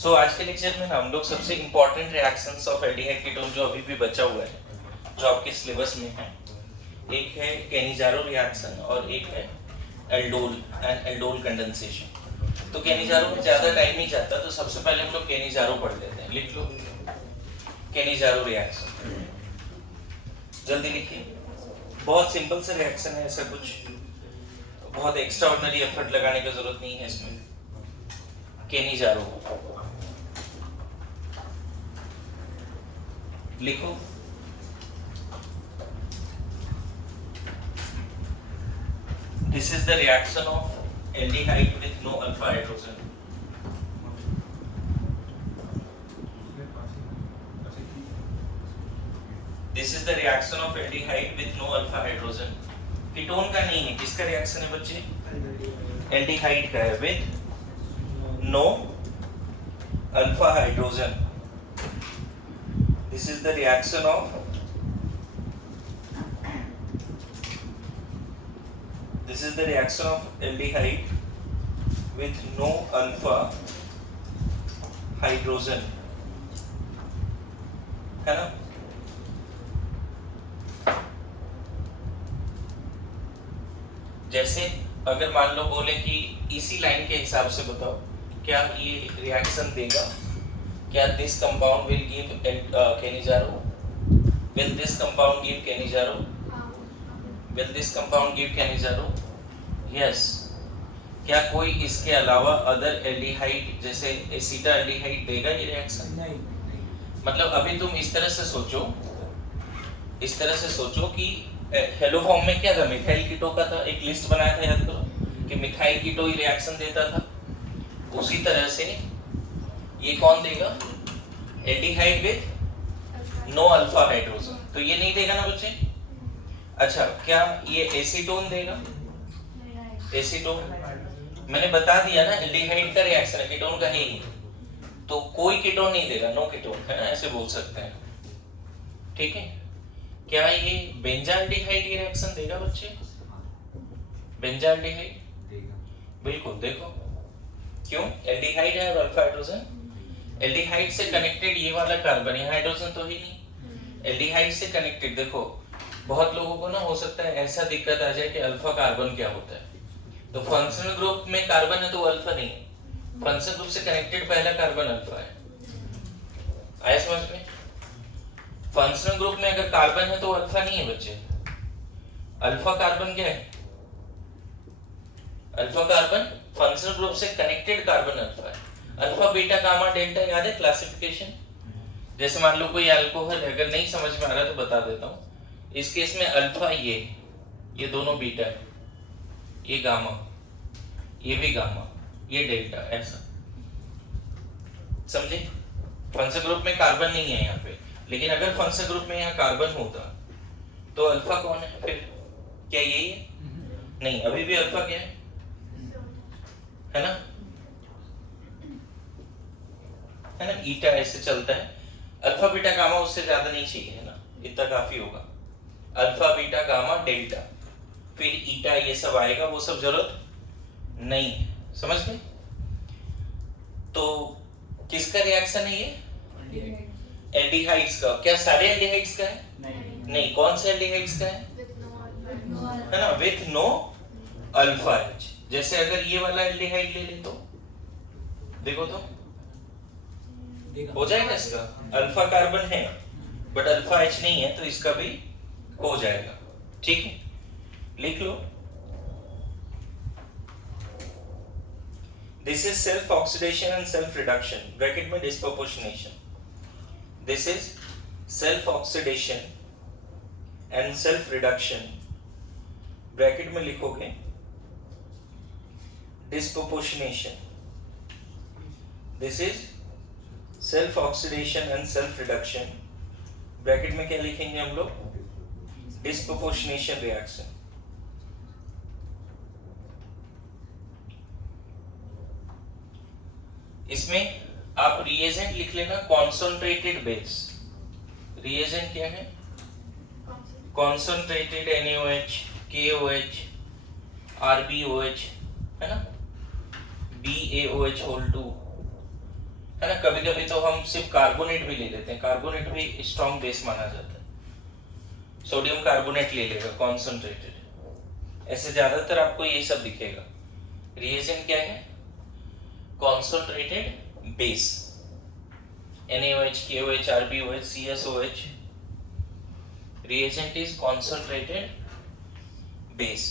सो आज के लेक्चर में हम लोग सबसे important reactions of aldehyde ketone जो अभी भी बचा हुआ है, जो आपके सिलेबस में है, एक है केनिजारो रिएक्शन और एक है एल्डोल एंड एल्डोल कंडेंसेशन। तो केनिजारो में ज़्यादा टाइम नहीं जाता, तो सबसे पहले हम लोग केनिजारो पढ़ लेते हैं। लिख लो केनिजारो रिएक्शन, जल्दी लिखिए। बहुत सिंपल सा रिएक्शन है, ऐसा कुछ बहुत एक्स्ट्रा ऑर्डिनरी एफर्ट लगाने की जरूरत नहीं है इसमें। केनिजारो लिखो। This is the reaction of aldehyde with no alpha hydrogen. This is the reaction of aldehyde with no alpha hydrogen. Ketone का नहीं है, किसका रिएक्शन है बच्चे? एल्डिहाइड का है with no alpha hydrogen. This is the reaction of aldehyde with no alpha hydrogen, है ना? जैसे अगर मान लो बोले कि इसी लाइन के हिसाब से बताओ क्या ये रिएक्शन देगा, क्या this compound will give Cannizzaro, will this compound give Cannizzaro, will this compound give Cannizzaro? yes. क्या कोई इसके अलावा अदर एल्डिहाइड जैसे एसिटाल्डिहाइड देगा ये रिएक्शन? नहीं। मतलब अभी तुम इस तरह से सोचो कि हेलो फॉर्म में क्या था, मिथाइल कीटो का था, एक लिस्ट बनाया था, याद करो कि मिथाइल कीटो ही रिएक्शन देता था। उसी तरह से ये कौन देगा? Aldehyde with no alpha hydrogen, तो ये नहीं देगा ना बच्चे। अच्छा, क्या ये एसीटोन देगा? एसीटोन मैंने बता दिया ना, एल्डिहाइड का रिएक्शन है, कीटोन का नहीं, तो कोई कीटोन नहीं देगा, नो कीटोन, है ना, ऐसे बोल सकते हैं। ठीक है। क्या ये बेंजाल्डिहाइड की रिएक्शन देगा बच्चे? बेंजाल्डिहाइड देगा, बिल्कुल। देखो क्यों, एल्डिहाइड है और अल्फा हाइड्रोजन। एल्डिहाइड से कनेक्टेड ये वाला कार्बन, यहाँ हाइड्रोजन तो ही नहीं, एल्डिहाइड से कनेक्टेड। देखो बहुत लोगों को ना हो सकता है ऐसा दिक्कत आ जाए कि अल्फा कार्बन क्या होता है, तो फंक्शनल ग्रुप में कार्बन है तो अल्फा नहीं है, फंक्शनल ग्रुप से कनेक्टेड पहला कार्बन अल्फा है। आया समझ में? फंक्शनल ग्रुप में अगर कार्बन है तो अल्फा नहीं है बच्चे। अल्फा कार्बन क्या है? अल्फा कार्बन फंक्शनल ग्रुप से कनेक्टेड कार्बन अल्फा है। अल्फा बीटा गामा डेल्टा याद है क्लासिफिकेशन? जैसे मान लो कोई अल्कोहल है, अगर नहीं समझ में आ रहा तो बता देता हूँ। इस केस में अल्फा ये दोनों बीटा है, ये गामा, ये भी गामा, ये डेल्टा, ऐसा समझे? फंक्शनल ग्रुप में कार्बन नहीं है यहाँ पे, लेकिन अगर फंक्शनल ग्रुप में यहाँ कार्बन होता तो अल्फा कौन है फिर? क्या यही है? नहीं, अभी भी अल्फा क्या है ना, ईटा ऐसे चलता है। अल्फा बीटा गामा उससे ज्यादा नहीं चाहिए, है ना, इतना काफी होगा। अल्फा बीटा गामा डेल्टा, फिर ईटा, ये सब आएगा, वो सब जरूरत नहीं है। समझ गए? तो किसका रिएक्शन है ये? एल्डिहाइड्स का। क्या सारे एल्डिहाइड्स का है? नहीं। कौन से एल्डिहाइड्स का है ना, विथ नो अल्फा एच। जैसे अगर ये वाला एल्डिहाइड ले ले तो देखो तो हो जाएगा, इसका अल्फा कार्बन है बट अल्फा एच नहीं है, तो इसका भी हो जाएगा। ठीक है, लिख लो। This is self oxidation and self reduction, bracket में disproportionation. This is self oxidation and self reduction, bracket में लिखोगे disproportionation. This is self oxidation and self reduction, bracket में क्या लिखेंगे हम लोग? disproportionation reaction. इसमें आप रिएजेंट लिख लेना, कॉन्सन्ट्रेटेड बेस। रिएजेंट क्या है? कॉन्सन्ट्रेटेड NaOH, KOH, RbOH, है ना, BaOH होल 2, है ना। कभी कभी तो हम सिर्फ कार्बोनेट भी ले लेते हैं, कार्बोनेट भी स्ट्रॉन्ग बेस माना जाता है। सोडियम कार्बोनेट ले लेगा कॉन्सेंट्रेटेड, ऐसे ज्यादातर आपको यही सब दिखेगा। रिएजेंट क्या है? Concentrated base, NaOH, KOH, RbOH, CSOH। reagent is concentrated base.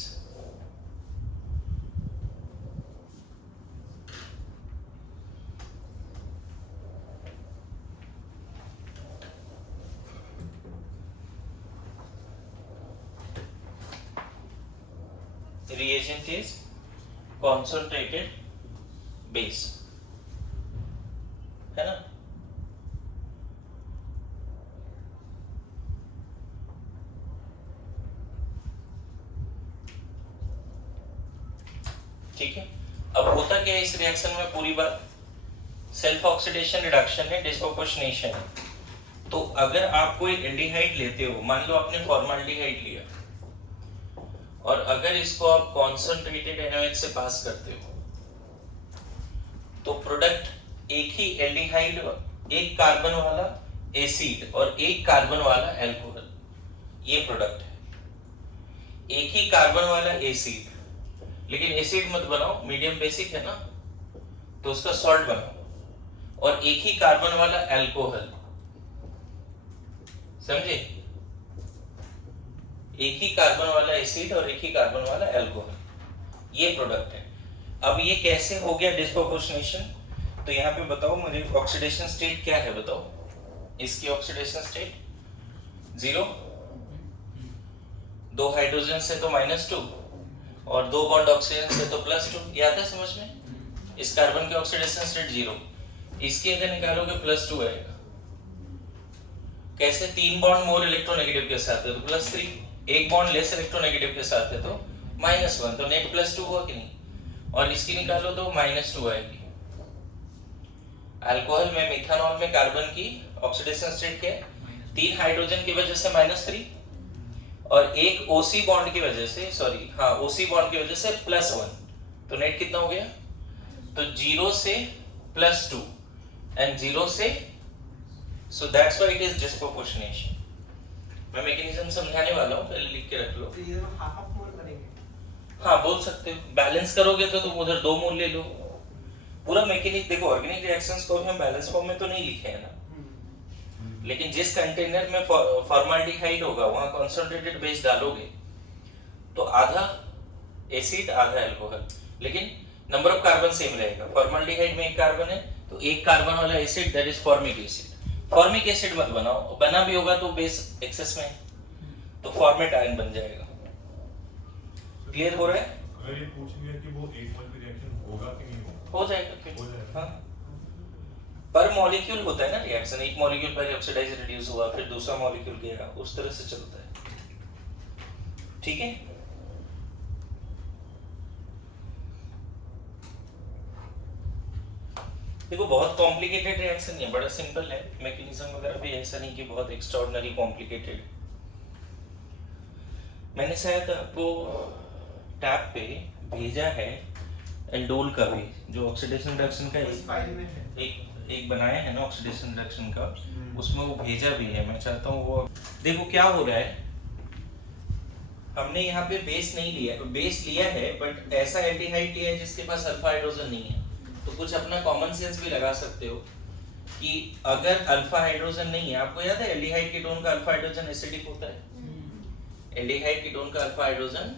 Reagent is concentrated base, है ना। ठीक है, अब होता क्या है इस रिएक्शन में, पूरी बात सेल्फ ऑक्सीडेशन रिडक्शन है, डिस्प्रोपोर्शनेशन है। तो अगर आप कोई एल्डिहाइड लेते हो, मान लो आपने फॉर्माल्डिहाइड लिया और अगर इसको आप कॉन्सेंट्रेटेड NaOH से पास करते हो तो प्रोडक्ट एक ही एल्डिहाइड, एक कार्बन वाला एसिड और एक कार्बन वाला अल्कोहल, ये प्रोडक्ट है। एक ही कार्बन वाला एसिड, लेकिन एसिड मत बनाओ, मीडियम बेसिक है ना, तो उसका सॉल्ट बनाओ। और एक ही कार्बन वाला अल्कोहल, समझे, एक ही कार्बन वाला एसिड और एक ही कार्बन वाला अल्कोहल, ये प्रोडक्ट है। अब ये कैसे हो गया डिस्प्रोपोर्शनेशन? तो यहाँ पे बताओ मुझे, ऑक्सीडेशन स्टेट क्या है बताओ। इसकी ऑक्सीडेशन स्टेट 0, 2 हाइड्रोजन से तो -2 और 2 बॉन्ड ऑक्सीजन से तो +2, ये आता है समझ में। इस कार्बन की ऑक्सीडेशन स्टेट 0, इसकी अगर निकालोगे +2 आएगा। कैसे? 3 बॉन्ड मोर इलेक्ट्रोनेगेटिव के साथ है तो +3, 1 बॉन्ड लेस इलेक्ट्रोनेगेटिव के साथ है तो -1, तो नेट +2 हुआ कि नहीं। और इसकी निकालो तो -2 आएगी। अल्कोहल में, मिथानॉल में कार्बन की ऑक्सीडेशन स्टेट क्या है? 3 हाइड्रोजन की वजह से -3 और एक OC बॉन्ड की वजह से, OC बॉन्ड की वजह से +1, तो नेट कितना हो गया? तो 0 से +2 एंड 0 से, so that's why it is disproportionation. मैं मैकेनिज्म समझाने वाला हूँ, पहले लिख के रख लो। तो ये हाफ मोल करेंगे? हाँ बोल सकते हो, बैलेंस करोगे तो तुम उधर 2 मोल ले लो। पूरा मैकेनिक देखो, ऑर्गेनिक रिएक्शंस को हम बैलेंस फॉर्म में तो नहीं लिखे हैं ना, लेकिन जिस कंटेनर में फॉर्माल्डिहाइड होगा वहां कॉन्सेंट्रेटेड बेस डालोगे तो आधा एसिड आधा अल्कोहल, लेकिन नंबर ऑफ कार्बन सेम रहेगा। फॉर्माल्डिहाइड में 1 कार्बन है तो 1 कार्बन वाला acid, that is formic acid. Formic acid मत बनाओ, बना भी होगा तो बेस एक्सेस में तो फॉर्मेट आयन बन जाएगा। क्लियर हो रहा है? अगर ये पूछेंगे कि वो 1 मोल की रिएक्शन होगा कि नहीं होगा, हो जाएगा फिर। हो जाएगा। हाँ, पर मॉलिक्यूल होता है ना रिएक्शन, एक मॉलिक्यूल पहले ऑक्सीडाइज रिड्यूस हुआ फिर दूसरा मॉलिक्यूल गया, उस तरह से चलता है। ठीक है, देखो बहुत कॉम्प्लिकेटेड रिएक्शन नहीं है, बड़ा सिंपल है। मैकेनिज्म वगैरह भी ऐसा नहीं कि बहुत एक्स्ट्राऑर्डिनरी कॉम्प्लिकेटेड। मैंने शायद आपको टैब पे भेजा है एल्डोल का भी, जो ऑक्सीडेशन रिडक्शन का इस फाइल में है। एक बनाया है ना ऑक्सीडेशन रिडक्शन का, उसमें वो भेजा भी है। मैं चाहता हूँ वो देखो क्या हो रहा है। हमने यहाँ पे बेस नहीं लिया, बेस लिया है बट ऐसा एल्डिहाइड लिया है जिसके पास अल्फा हाइड्रोजन नहीं है। तो कुछ अपना कॉमन सेंस भी लगा सकते हो कि अगर अल्फा हाइड्रोजन नहीं है, आपको याद है एल्डिहाइड कीटोन का अल्फा हाइड्रोजन एसिडिक होता है, एल्डिहाइड कीटोन का अल्फा हाइड्रोजन,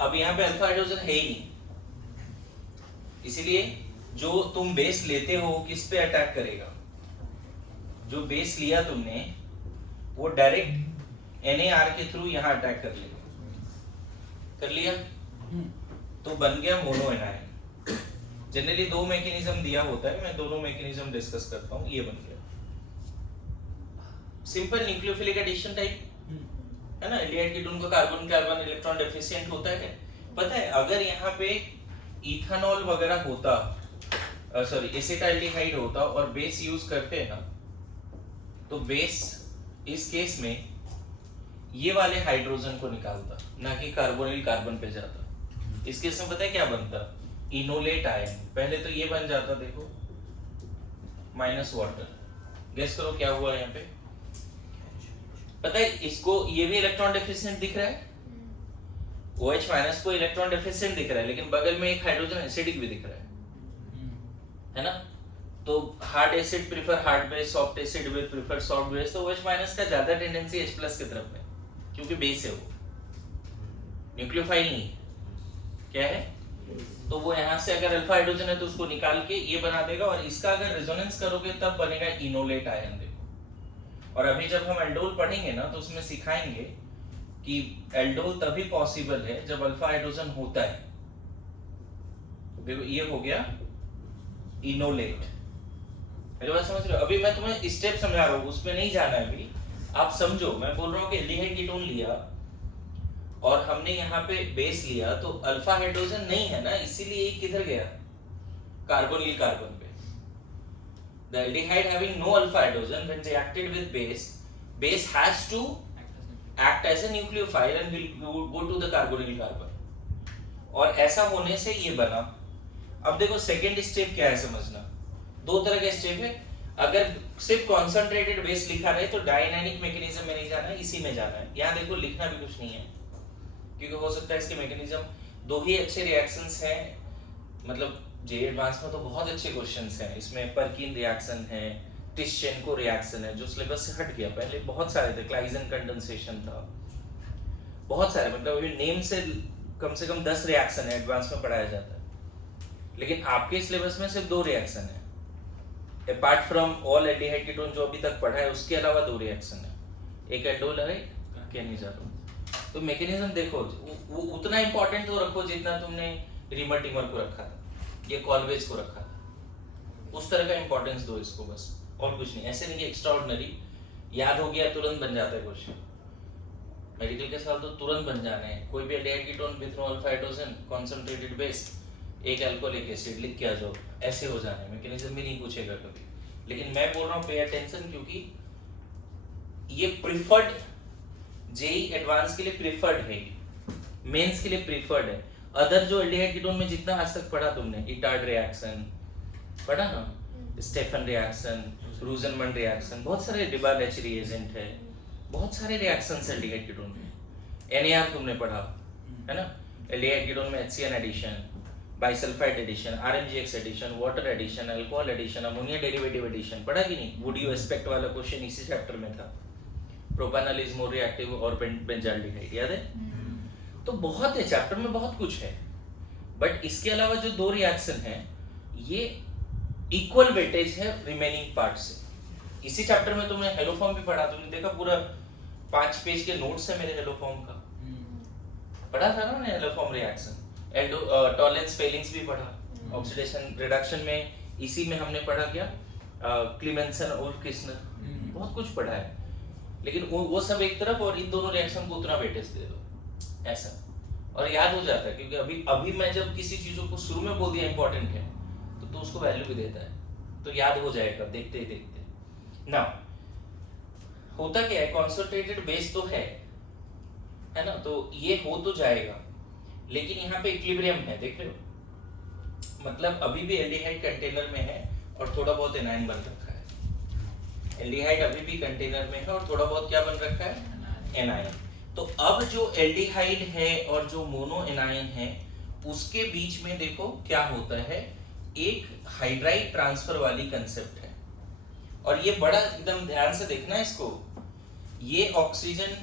अब यहाँ पे अल्फा हाइड्रोजन है ही नहीं, इसीलिए जो तुम बेस लेते हो किस पे अटैक करेगा? जो बेस लिया तुमने वो डायरेक्ट NaR के थ्रू यहाँ अटैक कर लेगा। कर लिया तो बन गया मोनो एनायन। जनरली 2 मैकेनिज्म दिया होता है, मैं दोनों मैकेनिज्म डिस्कस करता हूँ। ये बन गया सिंपल न्यूक्लियोफिलिक एडिशन टाइप, है ना। एल्डिहाइड कीटोन का कार्बन कार्बन इलेक्ट्रॉन डेफिशिएंट होता है। पता है अगर यहाँ पे इथेनॉल वगैरह होता, एसिटाल्डिहाइड होता और बेस यूज करते हैं ना, तो बेस इस केस में ये वाले हाइड्रोजन को निकालता, ना कि कार्बोनिल कार्बन पे जाता। इस केस में पता है क्या बनता? Enolate ion. पहले तो ये बन जाता, देखो माइनस वाटर। गेस करो क्या हुआ यहाँ पे? पता है इसको, ये भी इलेक्ट्रॉन डेफिशिएंट दिख रहा है, OH माइनस को इलेक्ट्रॉन डेफिशिएंट दिख रहा है, लेकिन बगल में एक हाइड्रोजन एसिडिक भी दिख रहा है ना? तो hard acid prefer hard base, soft acid will prefer soft base, तो OH माइनस का ज्यादा टेंडेंसी H प्लस की तरफ है, क्योंकि बेस है वो, न्यूक्लियोफाइल नहीं। क्या है? तो वो यहाँ से अगर अल्फा हाइड्रोजन है तो उसको निकाल के ये बना देगा, और इसका अगर रेजोनेंस करोगे तब बनेगा इनोलेट आयन। देखो, और अभी जब हम एल्डोल पढ़ेंगे ना तो उसमें सिखाएंगे कि एल्डोल तभी पॉसिबल है जब अल्फा हाइड्रोजन होता है। देखो ये हो गया इनोलेट। मेरे बात समझ रहे हो? अभी मैं तुम्हें स्टेप समझा रहा हूँ, उसमें नहीं जाना है अभी, आप समझो। मैं बोल रहा हूँ कि एल्डिहाइड कीटोन लिया और हमने यहाँ पे बेस लिया, तो अल्फा हाइड्रोजन नहीं है ना, इसीलिए ये किधर गया? कार्बोनिल कार्बन पे। The aldehyde having no alpha hydrogen when reacted with base has to act as a nucleophile and will go to the carbonyl carbon, और ऐसा होने से ये बना। अब देखो सेकेंड स्टेप क्या है समझना, दो तरह के स्टेप है। अगर सिर्फ कॉन्सेंट्रेटेड बेस लिखा रहे तो डायनामिक मैकेनिज्म में नहीं जाना है, इसी में जाना है। यहाँ देखो लिखना भी कुछ नहीं है, क्योंकि हो सकता है इसके मैकेनिज्म दो ही अच्छे रिएक्शंस हैं, मतलब जे एडवांस में तो बहुत अच्छे क्वेश्चंस हैं इसमें। परकिन रिएक्शन है, टिश्चेंको रिएक्शन है जो सिलेबस से हट गया, पहले बहुत सारे थे, क्लाइजन कंडेंसेशन था, बहुत सारे, मतलब अभी नेम से कम 10 रिएक्शन है एडवांस में पढ़ाया जाता है, लेकिन आपके सिलेबस में सिर्फ 2 रिएक्शन है। Apart from all aldehyde ketone जो अभी तक पढ़ा है उसके अलावा 2 रिएक्शन है, एक एल्डोल है, क्या नहीं जाता। तो मैकेनिज्म देखो, वो उतना इंपॉर्टेंट तो रखो जितना तुमने रीमर टीमर को रखा था, ये कॉलवेज को रखा था, उस तरह का इंपॉर्टेंस दो इसको बस, और कुछ नहीं। ऐसे नहीं कि एक्स्ट्राऑर्डिनरी याद हो गया तुरंत बन जाता है क्वेश्चन। मेडिकल के साथ तो तुरंत बन जाने हैं। कोई भी aldehyde ketone with no alpha hydrogen concentrated base, एक अल्कोहलिक एसिड लिख के आ जाओ, ऐसे हो जाने। मैकेनिज्म भी नहीं पूछेगा कभी, लेकिन मैं बोल रहा हूँ पे अटेंशन, क्योंकि ये प्रिफर्ड, जेई एडवांस के लिए प्रिफर्ड है, मेंस के लिए प्रिफर्ड है। अदर जो एल्डिहाइड कीटोन में जितना आज तक पढ़ा तुमने, इटार्ड रिएक्शन पढ़ा ना, स्टेफन रिएक्शन, रूजनमन रिएक्शन, बहुत सारे डिबालेच रिएजेंट है, बहुत सारे रिएक्शंस एल्डिहाइड कीटोन में। NAR तुमने पढ़ा है ना, एल्डिहाइड कीटोन में HCN addition, bisulphide addition, RMGX addition, water addition, alcohol addition, ammonia derivative addition पढ़ा कि नहीं? वुड यू एस्पेक्ट वाला क्वेश्चन इसी चैप्टर में था। प्रोपेनॉल इज मोर रिएक्टिव और बेंजाल्डिहाइड, याद है? तो बहुत है, चैप्टर में बहुत कुछ है, बट इसके अलावा जो 2 रिएक्शन है ये इक्वल वेटेज है रिमेनिंग पार्ट से। इसी चैप्टर में तुमने हेलो फॉर्म भी पढ़ा, तुमने देखा पूरा 5 पेज के नोट्स है मेरे हेलो फॉर्म का, पढ़ा था ना hello form reaction. Tollens Fehling's भी पढ़ा, ऑक्सीडेशन रिडक्शन में इसी में हमने पढ़ा क्या, क्लीमेंसन और किस्नर, बहुत कुछ पढ़ा है। लेकिन वो सब एक तरफ, और इन दोनों रिएक्शन को उतना वेटेज दे दो ऐसा, और याद हो जाता है। क्योंकि अभी मैं जब किसी चीजों को शुरू में बोल दिया इंपॉर्टेंट है तो उसको वैल्यू भी देता है, तो याद हो जाएगा देखते ही देखते ना। होता क्या है, कॉन्सेंट्रेटेड बेस तो है ना, तो ये हो तो जाएगा, लेकिन यहाँ पे इक्विलिब्रियम है, देख रहे हो? मतलब अभी भी एल्डिहाइड कंटेनर में है और थोड़ा बहुत एनायन बन रखा है। एल्डिहाइड अभी भी कंटेनर में है और थोड़ा बहुत क्या बन रखा है, एनायन। तो अब जो एल्डिहाइड है और जो मोनो एनायन है उसके बीच में देखो क्या होता है, एक हाइड्राइड ट्रांसफर वाली कंसेप्ट है। और ये बड़ा एकदम ध्यान से देखना इसको, ये ऑक्सीजन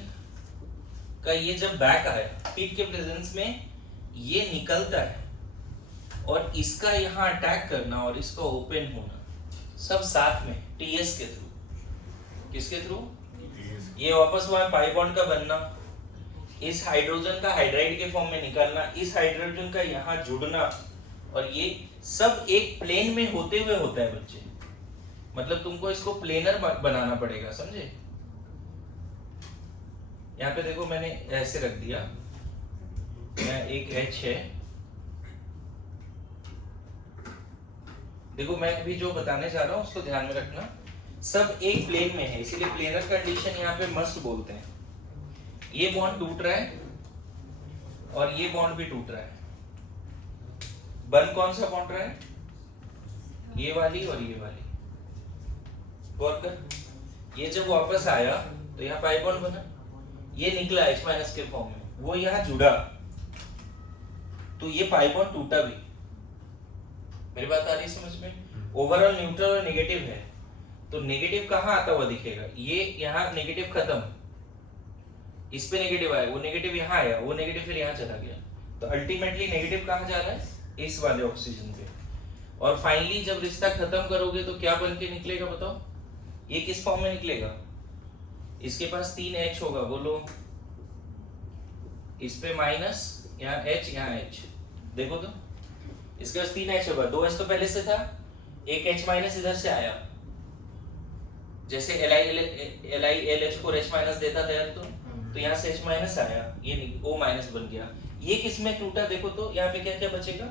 का ये जब बैक आए पीक के प्रेजेंस में ये निकलता है, और इसका यहाँ अटैक करना और इसका ओपन होना सब साथ में टीएस के थ्रू। किसके थ्रू? ये वापस वहां पाई बॉन्ड का बनना, इस हाइड्रोजन का हाइड्राइड के फॉर्म में निकलना, इस हाइड्रोजन का यहाँ जुड़ना, और ये सब एक प्लेन में होते हुए होता है बच्चे। मतलब तुमको इसको प्लेनर बनाना पड़ेगा, समझे? यहाँ पे देखो मैंने ऐसे रख दिया, मैं एक H है, देखो मैं भी जो बताने जा रहा हूँ उसको ध्यान में रखना, सब एक प्लेन में है, इसीलिए प्लेनर कंडीशन यहाँ पे मस्ट बोलते हैं। ये बॉन्ड टूट रहा है और ये बॉन्ड भी टूट रहा है, बन कौन सा बॉन्ड रहा है? ये वाली और ये वाली, गौर कर, ये जब वापस आया तो यहाँ पाई बॉन्ड बना, ये निकला H माइनस के फॉर्म में, वो यहाँ जुड़ा तो ये पाई बॉन्ड टूटा भी। मेरी बात आ रही है समझ में? ओवरऑल न्यूट्रल और नेगेटिव है, तो नेगेटिव कहाँ आता हुआ दिखेगा? ये यहाँ नेगेटिव खत्म, इस पे नेगेटिव आया, वो नेगेटिव यहाँ आया, वो नेगेटिव फिर यहाँ चला गया, तो अल्टीमेटली नेगेटिव कहाँ जा रहा है? इस वाले ऑक्सीजन पे। और फाइनली जब रिश्ता खत्म करोगे तो क्या बन के निकलेगा बताओ? ये किस फॉर्म में निकलेगा? इसके पास 3H होगा, बोलो। इस पे माइनस, यहाँ H, यहाँ H, देखो तो इसके पास 3H होगा, 2H तो पहले से था, एक H माइनस इधर से आया, जैसे LiLH4H माइनस देता था यार, तो यहाँ से H माइनस आया, ये O माइनस बन गया। ये किसमें टूटा देखो तो, यहाँ पे क्या क्या बचेगा?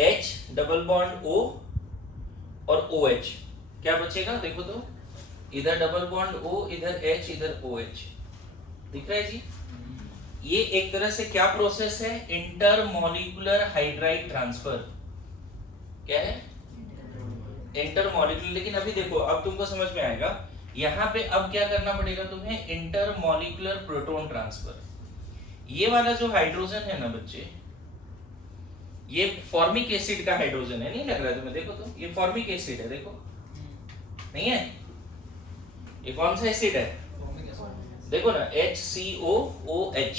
H डबल बॉन्ड O और OH, क्या बचेगा देखो तो, इधर डबल बॉन्ड O, इधर H, इधर OH, दिख रहा है जी? ये एक तरह से क्या प्रोसेस है? Intermolecular hydride transfer. क्या है? इंटरमॉलिक्यूलर। लेकिन अभी देखो, अब तुमको समझ में आएगा, यहाँ पे अब क्या करना पड़ेगा तुम्हें? Intermolecular proton transfer. ये वाला जो हाइड्रोजन है ना बच्चे, ये फॉर्मिक एसिड का हाइड्रोजन है, नहीं लग रहा है तुम्हें? देखो तो, ये फॉर्मिक एसिड है, देखो नहीं है? ये कौन सा एसिड है? देखो ना, HCOOH,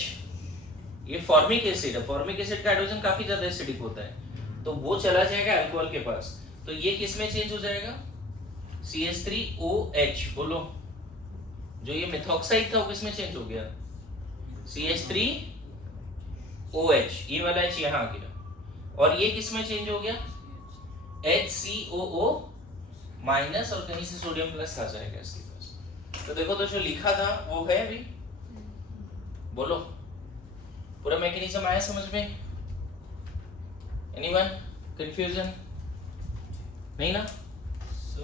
ये फॉर्मिक एसिड है। फॉर्मिक एसिड का हाइड्रोजन काफी ज्यादा एसिडिक होता है, तो वो चला जाएगा अल्कोहल के पास, तो ये किस में चेंज हो जाएगा? CH3OH, बोलो। जो ये मेथॉक्साइड था वो किस में चेंज हो गया? CH3OH, ये वाला H यहाँ आ गया, और ये किस में चेंज हो गया? HCOO माइनस, और कहीं से सोडियम प्लस आ जाएगा इसके पास। तो देखो तो जो लिखा था वो है अभी, बोलो। पूरा मैकेनिज्म आया समझ में? Anyone confusion? नहीं ना? सो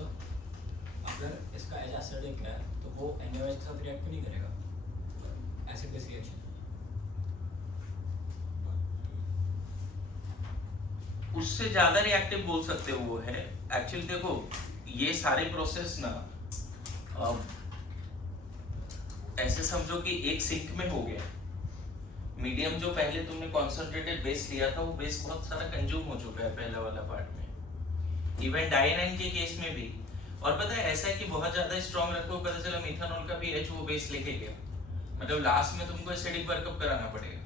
अगर इसका एच एसिडिक है तो वो NaOH के साथ रिएक्ट क्यों नहीं करेगा? एसिड बेस रिएक्शन उससे ज्यादा रिएक्टिव बोल सकते हो वो है। एक्चुअली देखो, ये सारे प्रोसेस ना ऐसे समझो कि एक सिंक में हो गया। मीडियम जो पहले तुमने कॉन्सेंट्रेटेड बेस लिया था, वो बेस बहुत सारा कंज्यूम हो चुका है पहले वाला पार्ट में, इवन डायनाइन के केस में भी। और पता है ऐसा है कि बहुत ज्यादा स्ट्रॉन्ग रखो, पता चला मिथानॉल का भी H वो बेस लेके गया, मतलब लास्ट में तुमको एसिडिक वर्कअप कराना पड़ेगा,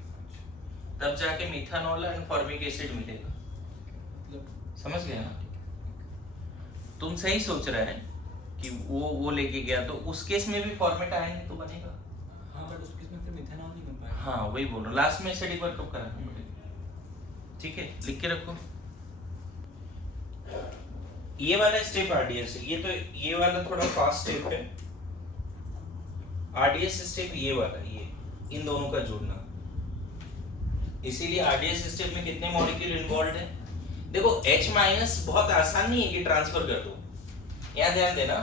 तब जाके मिथानॉल एंड फॉर्मिक एसिड मिलेगा। समझ गए ना? तुम सही सोच रहे हैं कि वो लेके गया, तो उस केस में भी फॉर्मेट आएंगे तो बनेगा। हाँ, बट उस केस में फिर मिथेनॉल नहीं बन पाएगा। हाँ वही बोल रहा हूँ, लास्ट में एसिडिक वर्कअप कराना पड़ेगा। ठीक है, लिख के रखो। ये वाला स्टेप आरडीएस है, ये तो ये वाला थोड़ा फास्ट स्टेप है। आरडीएस स्टेप ये वाला, ये इन दोनों का जोड़ना। इसीलिए आरडीएस स्टेप में कितने मॉलिक्यूल इन्वॉल्व है? देखो H माइनस बहुत आसान नहीं है कि ट्रांसफर कर दो। यहाँ ध्यान देना,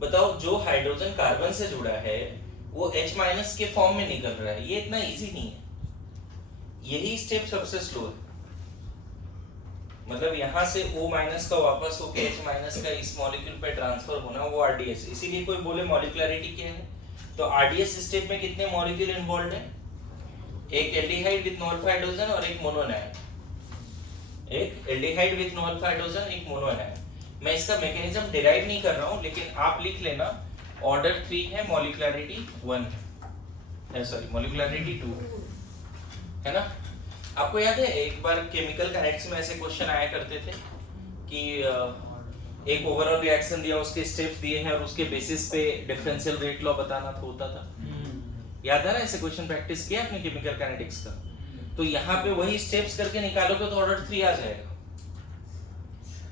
बताओ जो हाइड्रोजन कार्बन से जुड़ा है वो H माइनस के फॉर्म में निकल रहा है, ये इतना इजी नहीं है। यही स्टेप सबसे स्लो है, मतलब यहाँ से O माइनस का वापस होके H माइनस का इस मॉलिक्यूल पे ट्रांसफर होना, वो आरडीएस। इसीलिए कोई बोले मॉलिक्युलरिटी क्या है, तो आरडीएस स्टेप में कितने मॉलिक्यूल इन्वॉल्व है? एक aldehyde with no alpha hydrogen और एक मोनोनाइड। एक aldehyde with no alpha hydrogen, एक मोनोनाइड। मैं इसका मैकेनिज्म डिराइव नहीं कर रहा हूँ, लेकिन आप लिख लेना। ऑर्डर 3 है, मॉलिक्युलरिटी 1 है, सॉरी मॉलिक्युलरिटी 2 है ना? आपको याद है एक बार केमिकल काइनेटिक्स में ऐसे क्वेश्चन आया करते थे कि एक ओवरऑल रिएक्शन दिया, उसके स्टेप्स दिए हैं और उसके बेसिस पे डिफरेंशियल रेट लॉ बताना होता था। याद आ रहा है? ऐसे क्वेश्चन प्रैक्टिस किया आपने केमिकल काइनेटिक्स का? तो यहाँ पे वही स्टेप्स करके निकालोगे तो ऑर्डर 3 आ जाएगा,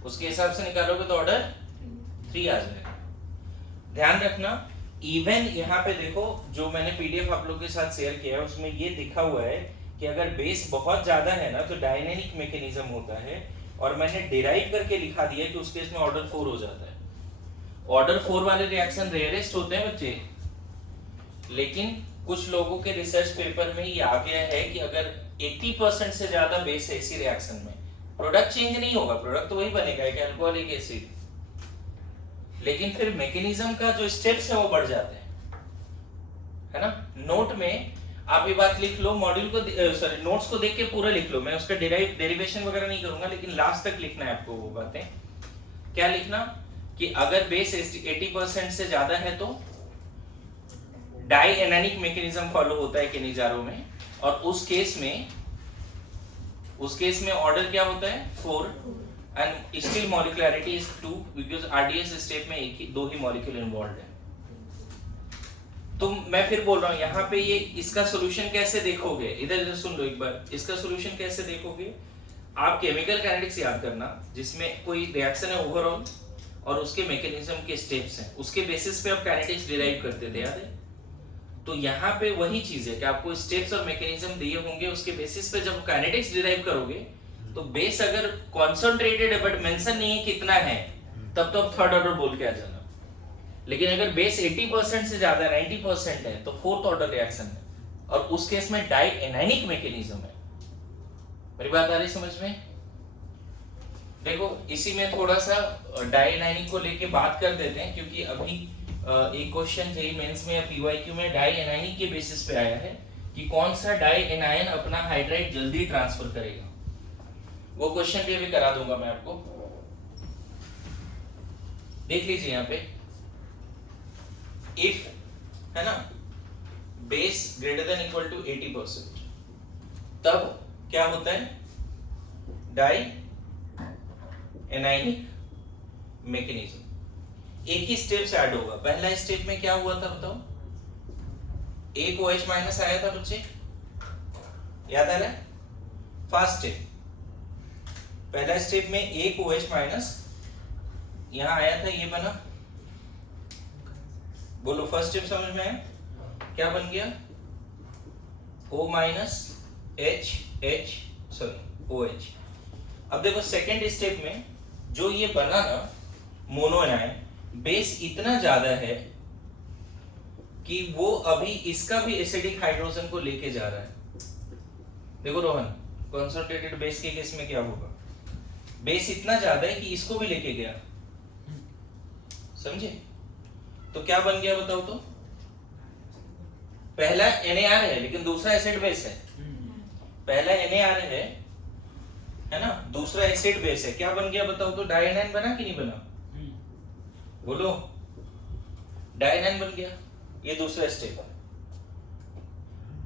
उसके हिसाब से निकालोगे तो ऑर्डर 3 आ जाएगा। ध्यान रखना, इवन यहाँ पे देखो जो मैंने पीडीएफ आप लोगों के साथ शेयर किया है उसमें ये लिखा हुआ है कि अगर बेस बहुत ज्यादा है ना तो डायनेमिक मैकेनिज्म होता है, और मैंने डिराइव करके लिखा दिया कि उस केस में ऑर्डर 4 हो जाता है। ऑर्डर 4 वाले रिएक्शन रेयरेस्ट होते हैं बच्चे, लेकिन कुछ लोगों के रिसर्च पेपर में ये आ गया है कि अगर 80% से ज्यादा बेस है इसी रिएक्शन में, प्रोडक्ट चेंज नहीं होगा, प्रोडक्ट तो वही बनेगा, एक अल्कोहल एक एसिड। लेकिन फिर मैकेनिज्म का जो स्टेप्स है वो बढ़ जाते हैं, है ना। नोट में आप ये बात लिख लो, मॉड्यूल को सॉरी नोट्स को देख के पूरा लिख लो, मैं उसका डेरिवेशन वगैरह नहीं करूंगा, लेकिन लास्ट तक लिखना है आपको वो बातें। क्या लिखना कि अगर बेस 80% से ज्यादा है तो डाई एनानिक मैकेनिज्म फॉलो होता है किनेजारो में, और उस केस में ऑर्डर क्या होता है 4 and still molecularity is 2 because RDS step में दो ही मॉलिक्यूल इन्वॉल्वड है। तो मैं फिर बोल रहा हूं यहाँ पे ये इसका सॉल्यूशन कैसे देखोगे, इधर सुन लो एक बार, इसका सॉल्यूशन कैसे देखोगे आप। केमिकल काइनेटिक्स याद करना जिसमें कोई रिएक्शन है ओवरऑल और उसके मैकेनिज्म के स्टेप्स हैं, उसके बेसिस पे आप काइनेटिक्स डिराइव करते थे, याद है। तो यहाँ पे वही चीज है कि आपको स्टेप्स और मैकेनिज्म दिए होंगे, उसके बेसिस पे जब काइनेटिक्स डिराइव करोगे तो बेस अगर कॉन्सेंट्रेटेड है बट मेंशन नहीं है कितना है, तब तो आप थर्ड ऑर्डर बोल के आ जाना। लेकिन अगर बेस 80% से ज्यादा 90% है तो फोर्थ ऑर्डर रिएक्शन है, और उस केस में डाई एनाइनिक मैकेनिज्म है। मेरी बात आ रही समझ में? देखो इसी में थोड़ा सा डाई एनाइनिक को लेके बात कर देते हैं, क्योंकि अभी एक क्वेश्चन जेईई मेंस में या पीवाईक्यू में डाई एनाइनिक के बेसिस पे आया है कि कौन सा डाई एनायन अपना हाइड्राइड जल्दी ट्रांसफर करेगा। वो क्वेश्चन भी करा दूंगा मैं आपको, देख लीजिए यहाँ पे। इफ है ना base greater than equal to 80%, तब क्या होता है डाई एनाइनिक मैकेनिज्म एक ही स्टेप से ऐड होगा। पहला स्टेप में क्या हुआ था बताओ, एक OH माइनस आया था बच्चे, याद आ रहा है? फर्स्ट स्टेप, पहला स्टेप में एक OH माइनस यहां आया था, ये बना, बोलो फर्स्ट स्टेप समझ में आया? क्या बन गया O माइनस OH। अब देखो सेकेंड स्टेप में जो ये बना ना मोनो एनायन, बेस इतना ज्यादा है कि वो अभी इसका भी एसिडिक हाइड्रोजन को लेके जा रहा है। देखो रोहन, कंसंट्रेटेड बेस के केस में क्या होगा, बेस इतना ज्यादा है कि इसको भी लेके गया, समझे? तो क्या बन गया बताओ तो, पहला NaR है लेकिन दूसरा एसिड बेस है, पहला NaR है ना, दूसरा एसिड बेस है, क्या बन गया बताओ तो, डायनाइन बना कि नहीं बना? बोलो, डायनाइन बन गया, ये दूसरा स्टेप है।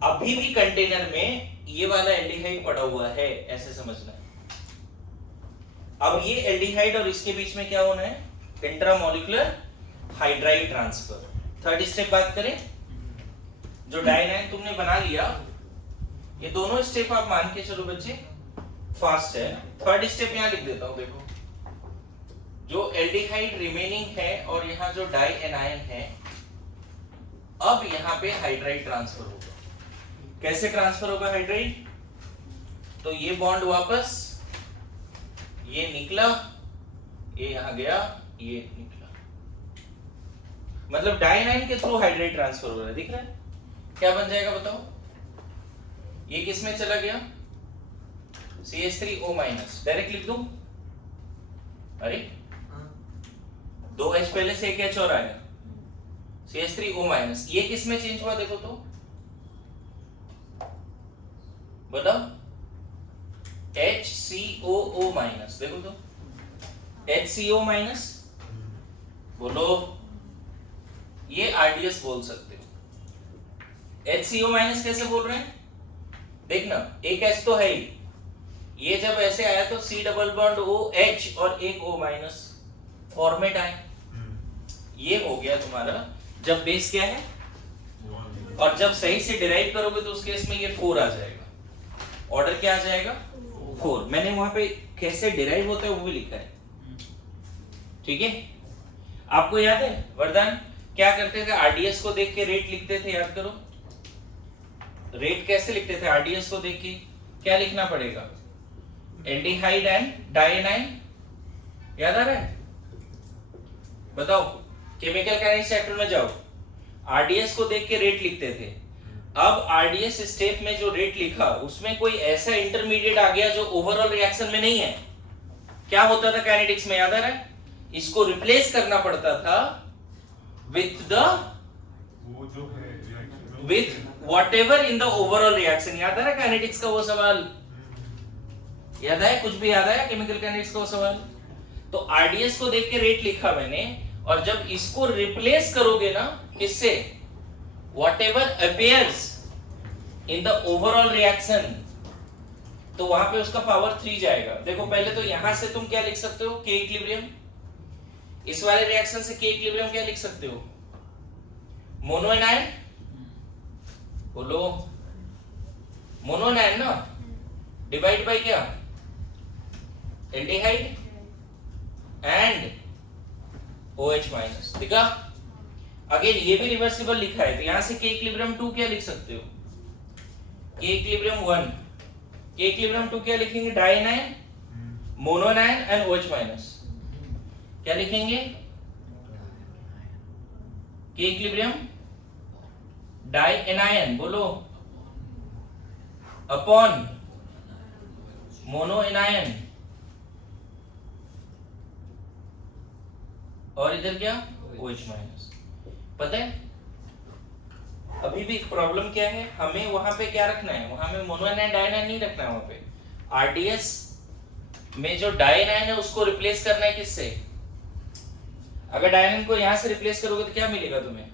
अभी भी कंटेनर में ये वाला एल्डिहाइड पड़ा हुआ है, ऐसे समझना है। अब ये एल्डिहाइड और इसके बीच में क्या होना है, intramolecular hydride transfer. Third step बात करें, जो डायनाइन तुमने बना लिया, ये दोनों स्टेप आप मान के चलो बच्चे फास्ट है। थर्ड स्टेप यहां लिख देता हूं, देखो जो एल्डिहाइड रिमेनिंग है और यहां जो डाई एनायन है, अब यहां पे हाइड्राइड ट्रांसफर होगा। कैसे ट्रांसफर होगा हाइड्राइड? तो ये बॉन्ड वापस, ये निकला, ये यहां गया, ये निकला, मतलब डाई एनायन के थ्रू हाइड्राइड ट्रांसफर हो रहा है, दिख रहा है? क्या बन जाएगा बताओ, ये किस में चला गया, CH3O माइनस, डायरेक्ट लिख दूं? अरे 2H पहले से एक H और आया, CH3O माइनस, ये किस में चेंज हुआ देखो तो, बताओ? HCOO माइनस, देखो तो HCO माइनस, बोलो, ये RDS बोल सकते हो। HCO माइनस कैसे बोल रहे हैं, देखना एक H तो है ही, ये जब ऐसे आया तो C डबल बॉन्ड OH और एक O माइनस फॉर्मेट आए, ये हो गया तुम्हारा जब बेस क्या है, और जब सही से डिराइव करोगे तो उस केस में ये 4 आ जाएगा, ऑर्डर क्या आ जाएगा 4। मैंने वहां पे कैसे डिराइव होता है वो भी लिखा है, ठीक है? आपको याद है वरदान क्या करते थे, आरडीएस को देख के रेट लिखते थे, याद करो रेट कैसे लिखते थे, आरडीएस को देख के क्या लिखना पड़ेगा, एल्डिहाइड एंड डायनाइन, याद आ रहा है? बताओ, केमिकल काइनेटिक्स चैप्टर में जाओ, आरडीएस को देख के रेट लिखते थे। अब आरडीएस स्टेप में जो रेट लिखा उसमें कोई ऐसा इंटरमीडिएट आ गया जो ओवरऑल रिएक्शन में नहीं है, क्या होता था काइनेटिक्स में, याद आ रहा है? इसको रिप्लेस करना पड़ता था विथ द वो जो है reaction with whatever in the overall reaction. याद है ना काइनेटिक्स का वो सवाल? याद है? कुछ भी याद आया केमिकल काइनेटिक्स का वो सवाल? तो आरडीएस को देख के रेट लिखा मैंने, और जब इसको रिप्लेस करोगे ना किससे, whatever appears in the overall reaction, तो वहां पे उसका पावर 3 जाएगा। देखो पहले तो यहां से तुम क्या लिख सकते हो, के इक्विलिब्रियम। इस वाले रिएक्शन से के इक्विलिब्रियम क्या लिख सकते हो, मोनो एनायन। बोलो मोनो एनायन ना, डिवाइड बाय क्या, एल्डिहाइड एंड OH माइनस। दिखा? अगेन ये भी रिवर्सिबल लिखा है, तो यहां से के इक्विलिब्रियम 2 क्या लिख सकते हो, के इक्विलिब्रियम 1। के इक्विलिब्रियम 2 क्या लिखेंगे, डायनाइन, मोनोनाइन एंड OH माइनस। क्या लिखेंगे, के इक्विलिब्रियम डायनाइन, बोलो, अपॉन मोनोएनायन, और इधर क्या, OH माइनस। पता है अभी भी प्रॉब्लम क्या है, हमें वहां पे क्या रखना है, वहां में मोनोएनायन डायनाइन नहीं रखना है, वहां पे आरडीएस में जो डायनाइन है उसको रिप्लेस करना है किससे। अगर डायनाइन को यहां से रिप्लेस करोगे तो क्या मिलेगा तुम्हें,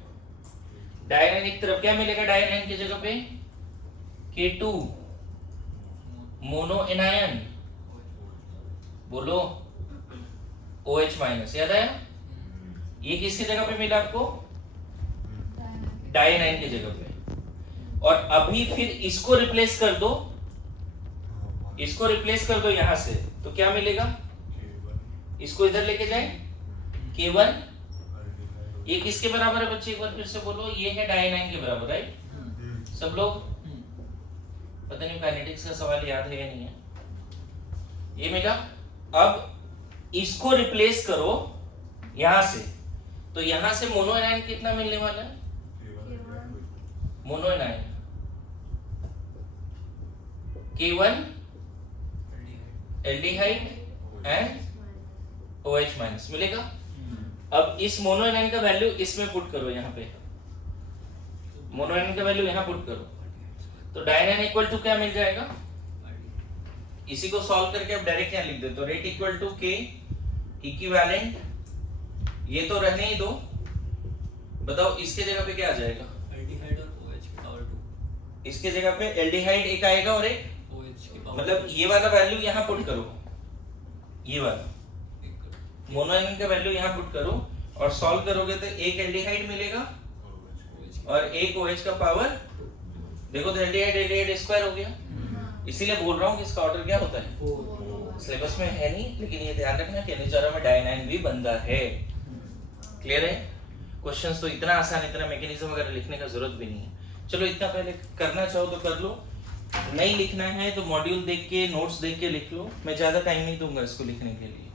डायनाइन एक तरफ क्या मिलेगा, डायनाइन की जगह पे K2 मोनोएनायन, बोलो OH माइनस। याद आया? ये किसकी जगह पे मिला आपको, डायनाइन की जगह पे। और अभी फिर इसको रिप्लेस कर दो, इसको रिप्लेस कर दो यहां से, तो क्या मिलेगा, इसको इधर लेके जाए, K1। ये किसके बराबर है बच्चे, एक बार फिर से बोलो, ये है डायनाइन के बराबर, राइट? सब लोग, पता नहीं काइनेटिक्स का सवाल याद है या नहीं है, ये मिला। अब इसको रिप्लेस करो यहां से, तो यहां से मोनोएनायन कितना मिलने वाला है, मोनोएनायन K1 aldehyde and OH minus मिलेगा। अब इस मोनोएनायन का वैल्यू इसमें पुट करो, यहाँ पे मोनोएनायन का वैल्यू यहाँ पुट करो, तो डायनाइन इक्वल टू क्या मिल जाएगा, इसी को सॉल्व करके अब डायरेक्ट यहाँ लिख देते हो, rate equal to K equivalent, ये तो रहने ही दो, बताओ इसके जगह पे क्या आ जाएगा, एल्डिहाइड और OH की पावर 2, इसके जगह पे एल्डिहाइड एक आएगा और एक OH की पावर, मतलब ये वाला वैल्यू यहाँ पुट करो, ये वाला मोनोएनायन का वैल्यू यहाँ पुट करो, और सॉल्व करोगे तो एक एल्डिहाइड मिलेगा और एक OH का पावर, देखो तो एल्डिहाइड एल्डिहाइड स्क्वायर हो गया। इसीलिए बोल रहा हूँ कि इसका ऑर्डर क्या होता है, सिलेबस में है नहीं, लेकिन ये ध्यान रखना कि नेचर में डायनाइन भी बनता है। क्लियर है? क्वेश्चंस तो इतना आसान, इतना मैकेनिज्म वगैरह लिखने का जरूरत भी नहीं है। चलो इतना पहले करना चाहो तो कर लो, नहीं लिखना है तो मॉड्यूल देख के नोट्स देख के लिख लो, मैं ज्यादा टाइम नहीं दूंगा इसको लिखने के लिए।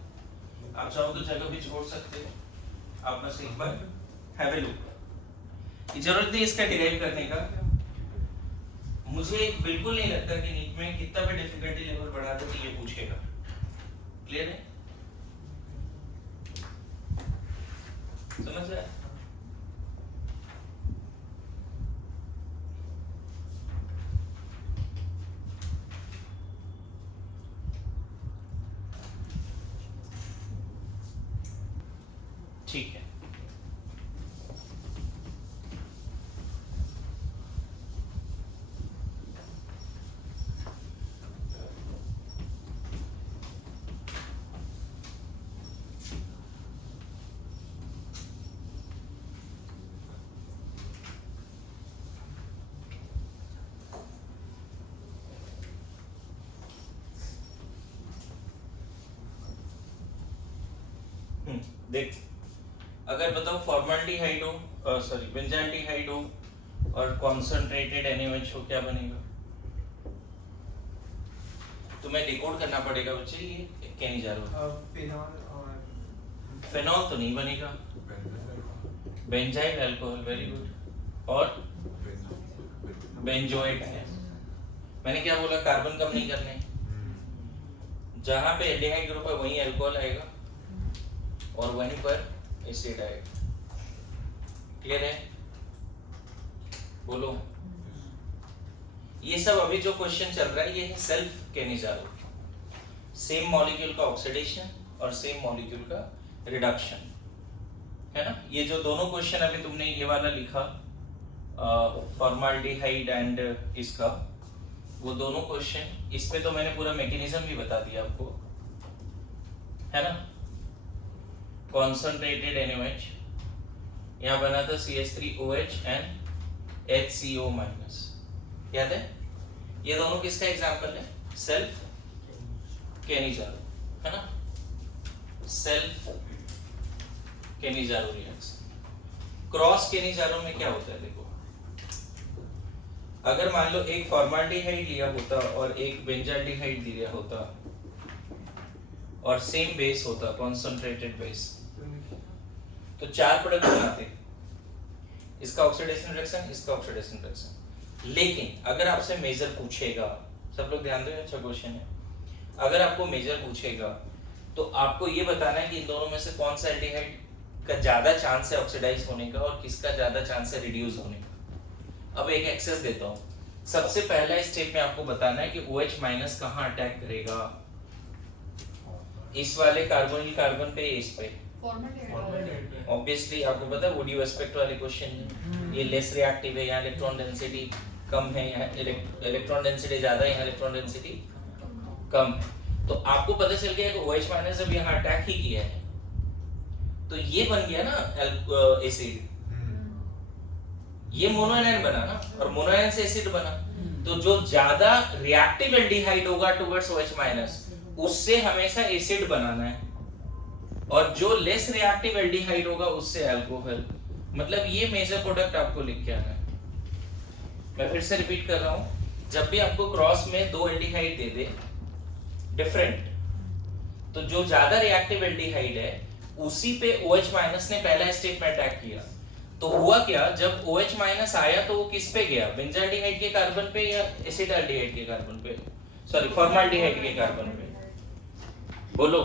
आप चाहो तो जगह भी छोड़ सकते हो, आप बस एक बार हैव ए लुक। जरूरत नहीं इसका डिराइव करने का, मुझे बिल्कुल नहीं लगता कि नीट में कितना भी डिफिकल्टी लेवल बढ़ा दो तो ये पूछेगा। क्लियर है? समझ रहा है? ठीक है, देख अगर बताओ फॉर्मल्डिहाइड हो, सॉरी बेंजाल्डिहाइड हो और कॉन्सेंट्रेटेड NaOH हो, क्या बनेगा? तुम्हें डिकोड करना पड़ेगा बच्चे, ये क्या नहीं जा रहा, फिनॉल और फेनॉल तो नहीं बनेगा, बेंजाइल अल्कोहल, वेरी गुड, और बेंजोएट है। मैंने क्या बोला, कार्बन कम नहीं करने, जहां पे एल्डिहाइड ग्रुप है वहीं अल्कोहल आएगा, और वहीं पर एसिडाइड। क्लियर है? बोलो। ये सब अभी जो क्वेश्चन चल रहा है ये है सेल्फ केनिजारो, सेम मॉलिक्यूल का ऑक्सीडेशन और सेम मॉलिक्यूल का रिडक्शन, है ना। ये जो दोनों क्वेश्चन अभी तुमने ये वाला लिखा फॉर्माल्डिहाइड एंड इसका, वो दोनों क्वेश्चन, इस पे तो मैंने पूरा मैकेनिज्म भी बता दिया आपको, है ना। कॉन्सनट्रेटेड NaOH, यहाँ बना था CH3OH एंड HCO माइनस, याद है। ये दोनों किसका एग्जाम्पल है? सेल्फ केनिजारो, है ना। Self Cannizzaro reaction. Cross Cannizzaro में क्या होता है? देखो, अगर मान लो एक फॉर्माल्डिहाइड लिया होता और एक बेंजाल्डिहाइड दिया होता और सेम बेस होता, कॉन्संट्रेटेड बेस, तो 4 प्रोडक्ट बनाते, इसका ऑक्सीडेशन रिएक्शन, इसका ऑक्सीडेशन रिएक्शन। लेकिन अगर आपसे मेजर पूछेगा, सब लोग ध्यान दो, अच्छा क्वेश्चन है। अगर आपको मेजर पूछेगा तो आपको ये बताना है कि इन दोनों में से कौन सा एल्डिहाइड का ज्यादा चांस है ऑक्सीडाइज होने का और किसका ज्यादा चांस है रिड्यूस होने का। अब एक एक्सेस देता हूँ। सबसे पहला स्टेप में आपको बताना है कि OH माइनस कहाँ अटैक करेगा, इस वाले कार्बोनिल कार्बन पे, इस पे। ऑब्वियसली आपको पता है वुडी एस्पेक्ट वाले क्वेश्चन, ये लेस रिएक्टिव है, यहाँ इलेक्ट्रॉन डेंसिटी कम है, यहाँ इलेक्ट्रॉन डेंसिटी ज्यादा है, यहाँ इलेक्ट्रॉन डेंसिटी कम है। तो आपको पता चल गया कि OH माइनस जब यहाँ अटैक ही किया है तो ये बन गया ना एसिड, ये मोनोएनायन बना ना, और मोनोएनायन से एसिड बना। तो जो ज्यादा रिएक्टिव एल्डिहाइड होगा टुवर्ड्स OH माइनस, उससे हमेशा एसिड बनाना है, और जो लेस रिएक्टिव एल्डिहाइड होगा उससे अल्कोहल। मतलब ये मेजर प्रोडक्ट आपको लिख के आना है। मैं फिर से रिपीट कर रहा हूं, जब भी आपको क्रॉस में 2 एल्डिहाइड दे दे डिफरेंट, तो जो ज्यादा रिएक्टिव एल्डिहाइड है उसी पे OH माइनस ने पहला स्टेप में अटैक किया। तो हुआ क्या, जब OH माइनस आया तो वो किस पे गया, बेंजाल्डिहाइड के कार्बन पे या एसिटाल्डिहाइड के कार्बन पे, सॉरी फॉर्माल्डिहाइड के कार्बन पे। बोलो,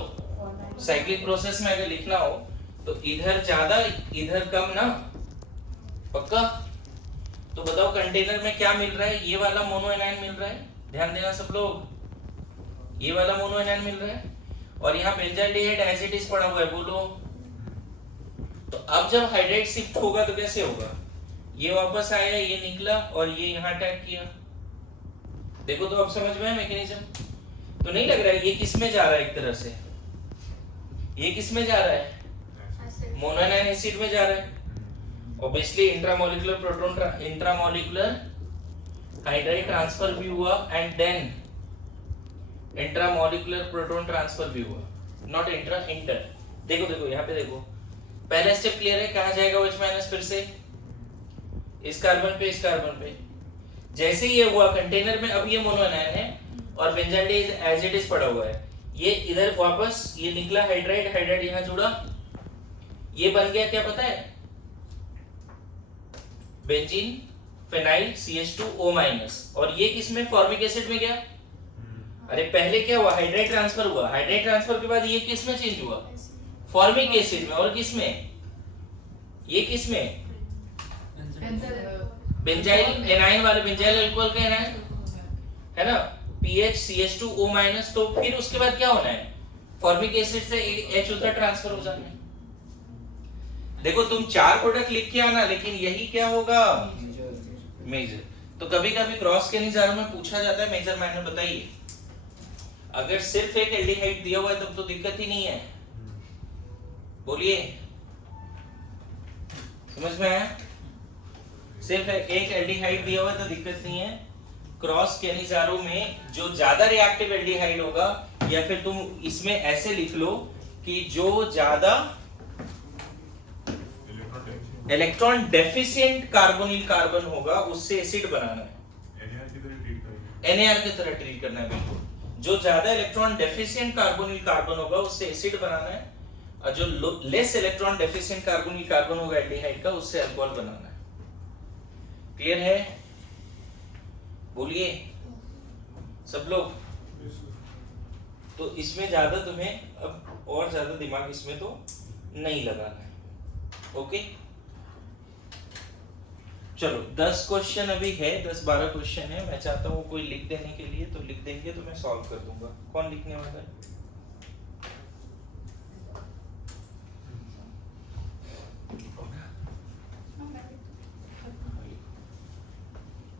साइक्लिक प्रोसेस में अगर लिखना हो तो इधर ज्यादा इधर कम ना, पक्का। तो बताओ कंटेनर में क्या मिल रहा है, ये वाला मोनोएनायन मिल रहा है, ध्यान देना सब लोग, ये वाला मोनोएनायन मिल रहा है, और यहाँ बेंजाल्डिहाइड एज इट इज पड़ा हुआ है। बोलो, तो अब जब हाइड्राइड शिफ्ट होगा तो कैसे होगा, ये वापस आया, ये निकला और ये यहाँ अटैक किया। देखो तो अब समझ में है मैकेनिज्म, तो नहीं लग रहा है ये किस में जा रहा है, एक तरह से ये किस में जा रहा है, मोनोएनायन एसिड में जा रहा है। Obviously intramolecular proton, intramolecular hydride transfer भी हुआ and then intramolecular proton transfer भी हुआ, नॉट इंट्रा, इंटर। देखो देखो यहाँ पे देखो, पहला स्टेप क्लियर है, कहाँ जाएगा OH माइनस, फिर से इस कार्बन पे, इस कार्बन पे। जैसे ये हुआ कंटेनर में, अब ये मोनोएनायन है और बेंजाल्डिहाइड एज इट इज पड़ा हुआ है, ये इधर वापस ये निकला हाइड्राइड, हाइड्राइड यहाँ जुड़ा, ये बन गया क्या पता है, बेंजीन फेनाइल CH2O माइनस, और ये किसमें, फॉर्मिक एसिड में गया। अरे पहले क्या हुआ, हाइड्राइड ट्रांसफर हुआ, हाइड्राइड ट्रांसफर के बाद ये किस में चेंज हुआ, फॉर्मिक एसिड में, और किस में, ये किस में, बेंजाइल एनाइन वाले, बेंजाइल अल्कोहल का एनाइन, है ना, pH CH2O माइनस। तो फिर उसके बाद क्या होना है, फॉर्मिक एसिड से H उधर ट्रांसफर हो जाना है। देखो तुम 4 प्रोडक्ट लिख के आना, लेकिन यही क्या होगा, मेजर। तो कभी कभी क्रॉस केनिजारो में पूछा जाता है मेजर माइनर बताइए। अगर सिर्फ एक एल्डिहाइड दिया हुआ है तब तो दिक्कत ही नहीं है, बोलिए, समझ में आया। सिर्फ एक एल्डिहाइड दिया हुआ है तो दिक्कत नहीं है। क्रॉस केनिजारो में जो ज्यादा रिएक्टिव एल्डिहाइड होगा, या फिर तुम इसमें ऐसे लिख लो कि जो ज्यादा इलेक्ट्रॉन डेफिशिएंट कार्बोनिल कार्बन होगा उससे एसिड बनाना है, NaR की तरह ट्रीट करना है। बिल्कुल, जो ज्यादा इलेक्ट्रॉन डेफिशिएंट कार्बोनिल कार्बन होगा उससे एसिड बनाना है, और जो less electron deficient carbonyl carbon होगा एल्डिहाइड का, उससे अल्कोहल बनाना है। क्लियर है, बोलिए सब लोग। तो इसमें ज्यादा तुम्हें अब और ज्यादा दिमाग इसमें तो नहीं लगाना है। ओके, चलो 10 क्वेश्चन अभी है, 10-12 क्वेश्चन है। मैं चाहता हूँ कोई लिख देने के लिए तो लिख देंगे तो मैं सॉल्व कर दूंगा। कौन लिखने वाला है?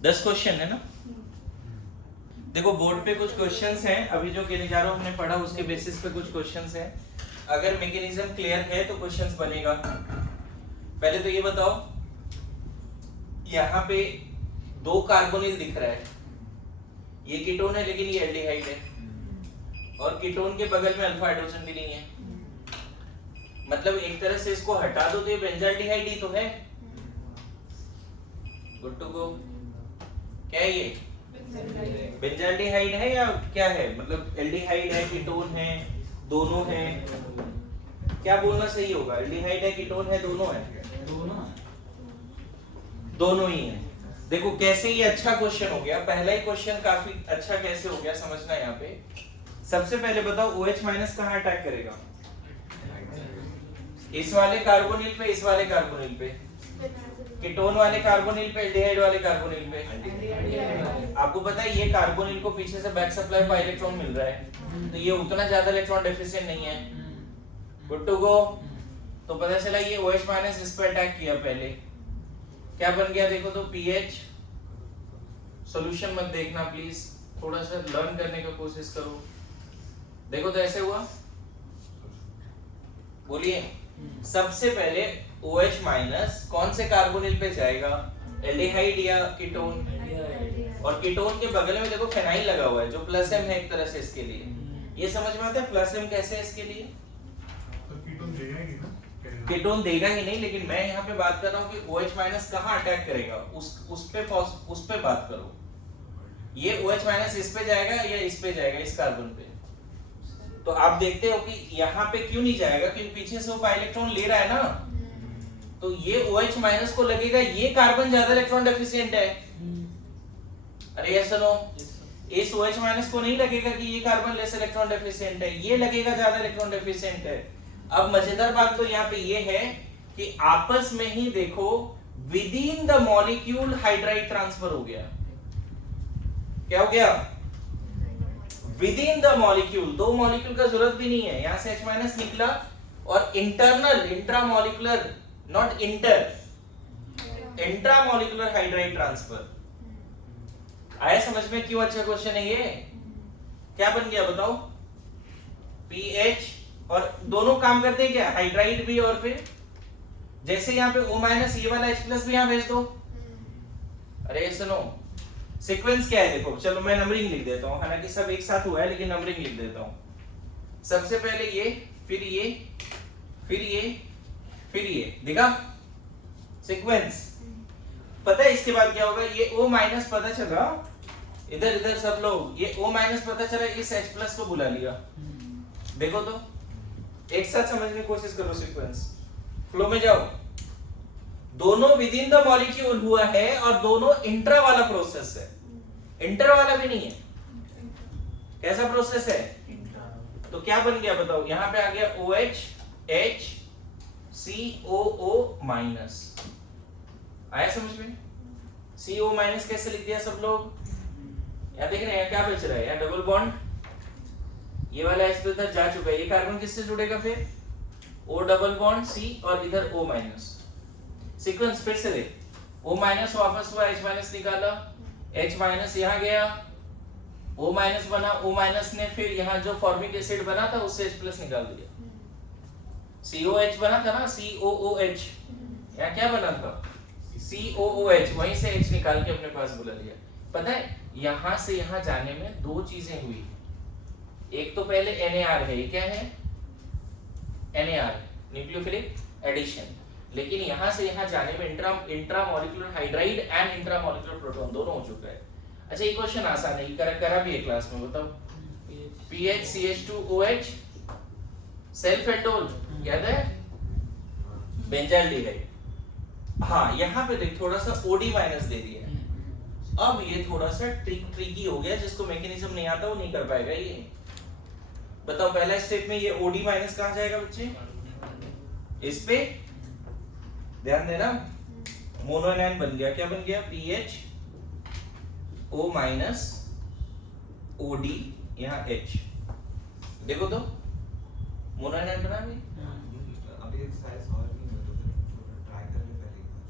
दस क्वेश्चन है ना? देखो बोर्ड पे कुछ क्वेश्चंस हैं, अभी जो किलिंजारो हमने पढ़ा उसके बेसिस पे कुछ क्वेश्चंस हैं। अगर मैकेनिज्म क्लियर है तो क्वेश्चंस बनेगा। पहले तो ये बताओ, यहाँ पे 2 कार्बोनिल दिख रहा है, ये कीटोन है लेकिन ये एल्डिहाइड है, और कीटोन के बगल में अल्फा हाइड्रोजन भी नहीं है। मतलब एक तरह से इसको हटा दो तो ये बेंजाल्डिहाइड ही तो है। Good to go. क्या है ये? बेंजाल्डिहाइड है या क्या है? मतलब एल्डिहाइड है, कीटोन है, दोनों है? क्या बोलना सही होगा? एल्डिहाइड है, कीटोन है, दोनों है? दोनों ही है। देखो कैसे ये अच्छा क्वेश्चन हो गया। पहला ही क्वेश्चन काफी अच्छा कैसे हो गया समझना। यहाँ पे सबसे पहले बताओ OH माइनस कहाँ अटैक करेगा? इस वाले कार्बोनिल पे, इस वाले कार्बोनिल पे, कीटोन वाले कार्बोनिल पे, एल्डिहाइड वाले कार्बोनिल पे। आपको पता है ये कार्बोनिल को पीछे से बैक सप्लाई पर इलेक्ट्रॉन मिल रहा है, तो ये उतना ज्यादा इलेक्ट्रॉन डेफिशिएंट नहीं है। Good to go. तो पता चला ये OH माइनस इस पर अटैक किया पहले, क्या बन गया देखो तो pH। सॉल्यूशन मत देखना प्लीज, थोड़ा सा लर्न करने का कोशिश करो। देखो तो ऐसे हुआ, बोलिए। सबसे पहले OH माइनस कौन से कार्बोनिल पे जाएगा? एल्डिहाइड या कीटोन? और कीटोन के बगल में देखो फेनाइल लगा हुआ है जो प्लस M है एक तरह से इसके लिए। ये समझ में आता है प्लस M कैसे है इसके लिए? तो कीटोन देगा ही ना? कीटोन देगा ही नहीं, लेकिन मैं यहाँ पे बात कर रहा हूँ कि OH माइनस कहाँ अटैक करेगा, उस पे बात करो। ये OH माइनस इस पे जाएगा या इस पे जाएगा, इस कार्बन पे? तो आप देखते हो कि यहाँ पे क्यों नहीं जाएगा, क्योंकि पीछे से वो इलेक्ट्रॉन ले रहा है ना, तो ये OH माइनस को लगेगा ये कार्बन ज्यादा इलेक्ट्रॉन डेफिशिएंट है। अरे ये सुनो, इस OH माइनस को नहीं लगेगा कि ये कार्बन लेस इलेक्ट्रॉन डेफिशिएंट है, ये लगेगा ज्यादा इलेक्ट्रॉन डेफिशिएंट है। अब मजेदार बात तो यहाँ पे ये है कि आपस में ही देखो with in the molecule hydride transfer हो गया। क्या हो गया? With in the molecule, 2 molecule का जरूरत भी नहीं है, यहां से H माइनस निकला और internal, intramolecular, not inter, intramolecular hydride transfer. आया समझ में क्यों अच्छा क्वेश्चन है ये? क्या बन गया बताओ? pH, और दोनों काम करते हैं क्या? हाइड्राइड भी, और फिर जैसे यहाँ पे O माइनस, ये वाला H प्लस भी यहाँ भेज दो। अरे सुनो, सीक्वेंस क्या है देखो, चलो मैं नंबरिंग लिख देता हूँ, हालांकि सब एक साथ हुआ है लेकिन नंबरिंग लिख देता हूँ। सबसे पहले ये, फिर ये, फिर ये, फिर ये, देखा सीक्वेंस? पता है इसके बाद क्या होगा? ये O माइनस पता चला, इधर इधर सब लोग, ये O माइनस पता चला, इस H प्लस को बुला लिया। देखो तो एक साथ समझने की कोशिश करो, सीक्वेंस फ्लो में जाओ। दोनों विद इन द मॉलिक्यूल हुआ है और दोनों इंट्रा वाला प्रोसेस है, इंटर वाला भी नहीं है। कैसा प्रोसेस है? तो क्या बन गया बताओ? यहां पे आ गया OH H COO माइनस। आया समझ में? CO माइनस कैसे लिख दिया सब लोग? यहां देख रहे हैं क्या बच रहा है? यहां डबल बॉन्ड, ये वाला H इधर जा चुका है, ये कार्बन किससे जुड़ेगा फिर? O डबल बॉन्ड C और इधर O माइनस। सीक्वेंस फिर से देख, O माइनस वापस हुआ, H माइनस निकाला, H माइनस यहाँ गया, O माइनस बना, O माइनस ने फिर यहाँ जो फॉर्मिक एसिड बना था उससे H प्लस निकाल दिया। COH बना था ना, COOH, यहाँ क्या बना था? COOH, वहीं से H निकाल के अपने पास बुला लिया। पता है यहाँ से यहाँ जाने में 2 चीजें हुई। एक तो पहले NAR है, ये क्या है? NAR, nucleophilic addition. लेकिन यहां से यहां जाने में intramolecular hydride and intramolecular proton दोनों हो चुका है। अच्छा ये क्वेश्चन आसान है, करा भी है क्लास में, बताओ। pH CH2OH सेल्फ एल्डोल, याद है? बेंजाल्डिहाइड। हाँ यहाँ पे देख थोड़ा सा OD माइनस दे दिया है। अब ये थोड़ा सा ट्रिकी हो गया, जिसको मैकेनिज्म नहीं आता वो नहीं कर पाएगा। ये बताओ पहला स्टेप में ये OD माइनस कहाँ जाएगा बच्चे? इस पे ध्यान देना, मोनो एनायन बन गया, क्या बन गया, पीएच ओ माइनस ओडी, यहाँ H। देखो तो मोनो एनायन बना भी, अभी एक साइज और नहीं हुआ तो फिर ट्राई कर ले पहले एक बार।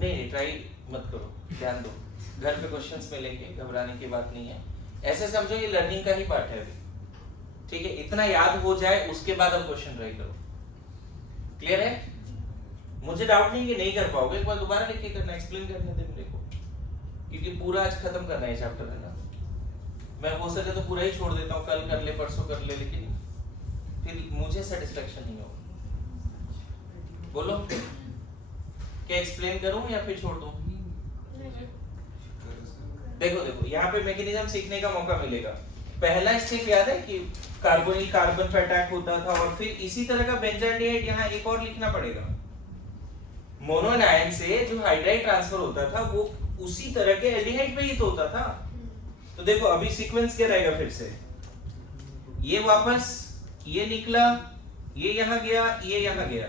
नहीं ट्राई मत करो, ध्यान दो, घर पे क्वेश्चंस मिलेंगे, घबराने की बात नहीं है। ऐसे समझो ये लर्निंग का ही पार्ट है अभी, ठीक है, इतना याद हो जाए उसके बाद अब क्वेश्चन ट्राई करो। क्लियर है? मुझे डाउट नहीं कि नहीं कर पाओगे, एक बार दोबारा लिख के करना, एक्सप्लेन करने दे मेरे को, क्योंकि पूरा आज खत्म करना है चैप्टर, है ना। मैं हो सके तो पूरा ही छोड़ देता हूँ, कल कर ले, परसों कर ले, लेकिन फिर मुझे सेटिस्फेक्शन नहीं होगा। बोलो, क्या एक्सप्लेन करूं या फिर छोड़ दूं? देखो यहाँ पे मैकेनिज्म सीखने का मौका मिलेगा। पहला स्टेप याद है कि कार्बोनिल कार्बन पे अटैक होता था, और फिर इसी तरह का बेंजाइड यहाँ एक और लिखना पड़ेगा। मोनोनायन से जो हाइड्राइड ट्रांसफर होता था वो उसी तरह के एल्डिहाइड पे ही तो होता था। तो देखो अभी सीक्वेंस क्या रहेगा, फिर से ये वापस ये निकला, ये यहाँ गया, ये यहाँ गया।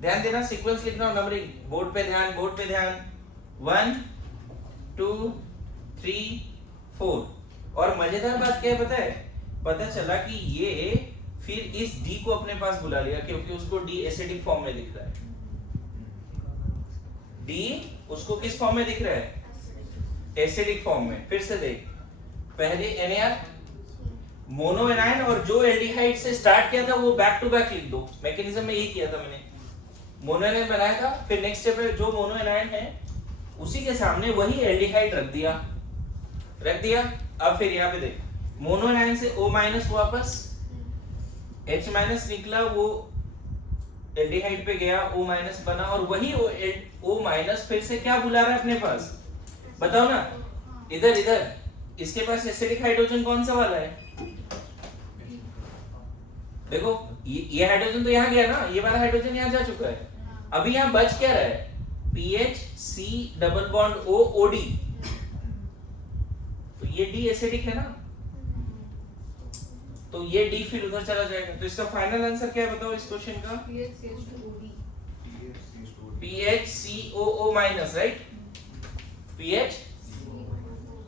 ध्यान देना, सीक्वेंस लिखना और नंबरिंग, बोर्ड पे ध्यान, बोर्ड पे ध्यान। 1 2 3 4। और मजेदार बात क्या है पता है, पता चला कि ये फिर इस डी को अपने पास बुला लिया, क्योंकि उसको डी एसिडिक फॉर्म में दिख रहा है। डी उसको किस फॉर्म में दिख रहा है, एसिडिक फॉर्म में। फिर से देख, पहले NAR मोनो एनायन, और जो एल्डिहाइड से स्टार्ट किया था वो बैक टू बैक लिख दो। मैकेनिज्म में यही किया था मैंने, मोनो एनायन बनाया था, फिर नेक्स्ट स्टेप पे जो मोनो एनायन है उसी के सामने वही एल्डिहाइड रख दिया। अब फिर यहाँ पे देख, मोनो एनायन से O माइनस वापस H माइनस निकला, वो एल्डिहाइड पे गया, O माइनस बना, और वही O माइनस फिर से क्या बुला रहा है अपने पास, बताओ ना। इधर इसके पास एसिडिक हाइड्रोजन कौन सा वाला है, देखो ये हाइड्रोजन तो यहाँ गया ना, ये वाला हाइड्रोजन यहाँ जा चुका है। अभी यहाँ बच क्या रहा है, PHC double bond O OD, तो ये D एसिडिक है ना, तो ये D फिर उधर चला जाएगा। तो इसका फाइनल आंसर क्या है बताओ इस क्वेश्चन का, PHCOO माइनस, राइट, PH,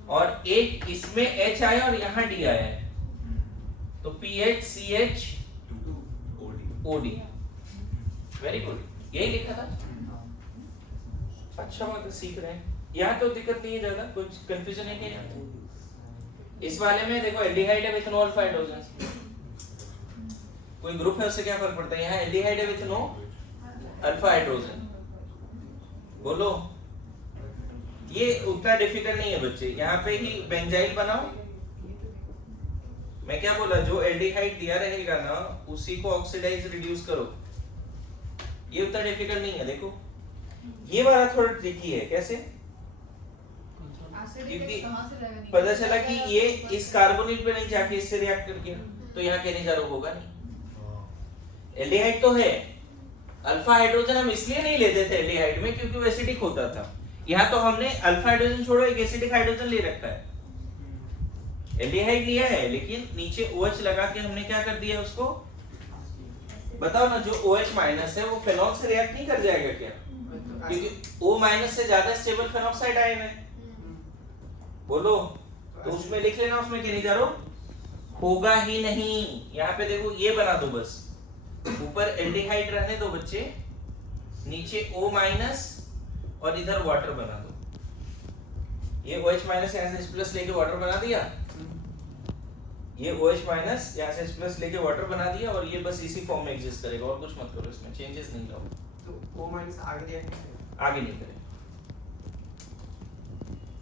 और एक इसमें H आया और यहाँ D आया है, तो PHCH OD। वेरी गुड, यही लिखा था। अच्छा बात है, सीख रहे हैं। यहाँ तो दिक्कत नहीं है ज्यादा, कुछ कंफ्यूजन है क्या? इस वाले में देखो एल्डिहाइड है विथ नो अल्फा हाइड्रोजन, कोई ग्रुप है उससे क्या फर्क पड़ता है। यहाँ एल्डिहाइड है विथ नो अल्फा हाइड्रोजन, बोलो ये उतना डिफिकल्ट नहीं है बच्चे। यहाँ पे ही बेंजाइल बनाओ, मैं क्या बोला, जो एल्डिहाइड दिया रहेगा ना उसी को ऑक्सीडाइज रिड्यूस करो, ये उतना डिफिकल्ट नहीं है। देखो ये वाला थोड़ा ट्रिकी है, कैसे, क्योंकि पता चला कि ये इस कार्बोनिल पे नहीं जाके इससे रिएक्ट कर गया, तो यहाँ केनिजारो होगा नहीं। एल्डिहाइड तो है, अल्फा हाइड्रोजन हम इसलिए नहीं लेते थे एल्डिहाइड में क्योंकि वो एसिडिक होता था। यहाँ तो हमने अल्फा हाइड्रोजन छोड़ो एक एसिडिक हाइड्रोजन ले रखा है, एल्डिहाइड लिया है लेकिन नीचे OH लगा के हमने क्या कर दिया उसको, बताओ ना। जो OH माइनस है वो फेनॉल से रिएक्ट नहीं कर जाएगा क्या, क्योंकि O माइनस से ज्यादा स्टेबल फेनॉक्साइड आयन है, बोलो। तो उसमें लिख लेना, उसमें केनिजारो होगा ही नहीं। यहाँ पे देखो ये बना दो बस, ऊपर एल्डिहाइड रहने दो बच्चे, नीचे O माइनस और इधर वाटर बना दो। ये OH माइनस यहाँ से H+ लेके वाटर बना दिया, ये OH माइनस यहाँ से H+ लेके वाटर बना दिया, और ये बस इसी फॉर्म में एग्जिस्ट करेगा, और कुछ मत करो इसमें, चेंजेस नहीं लाओ। तो O माइनस आगे दिया नहीं, आगे नहीं करें,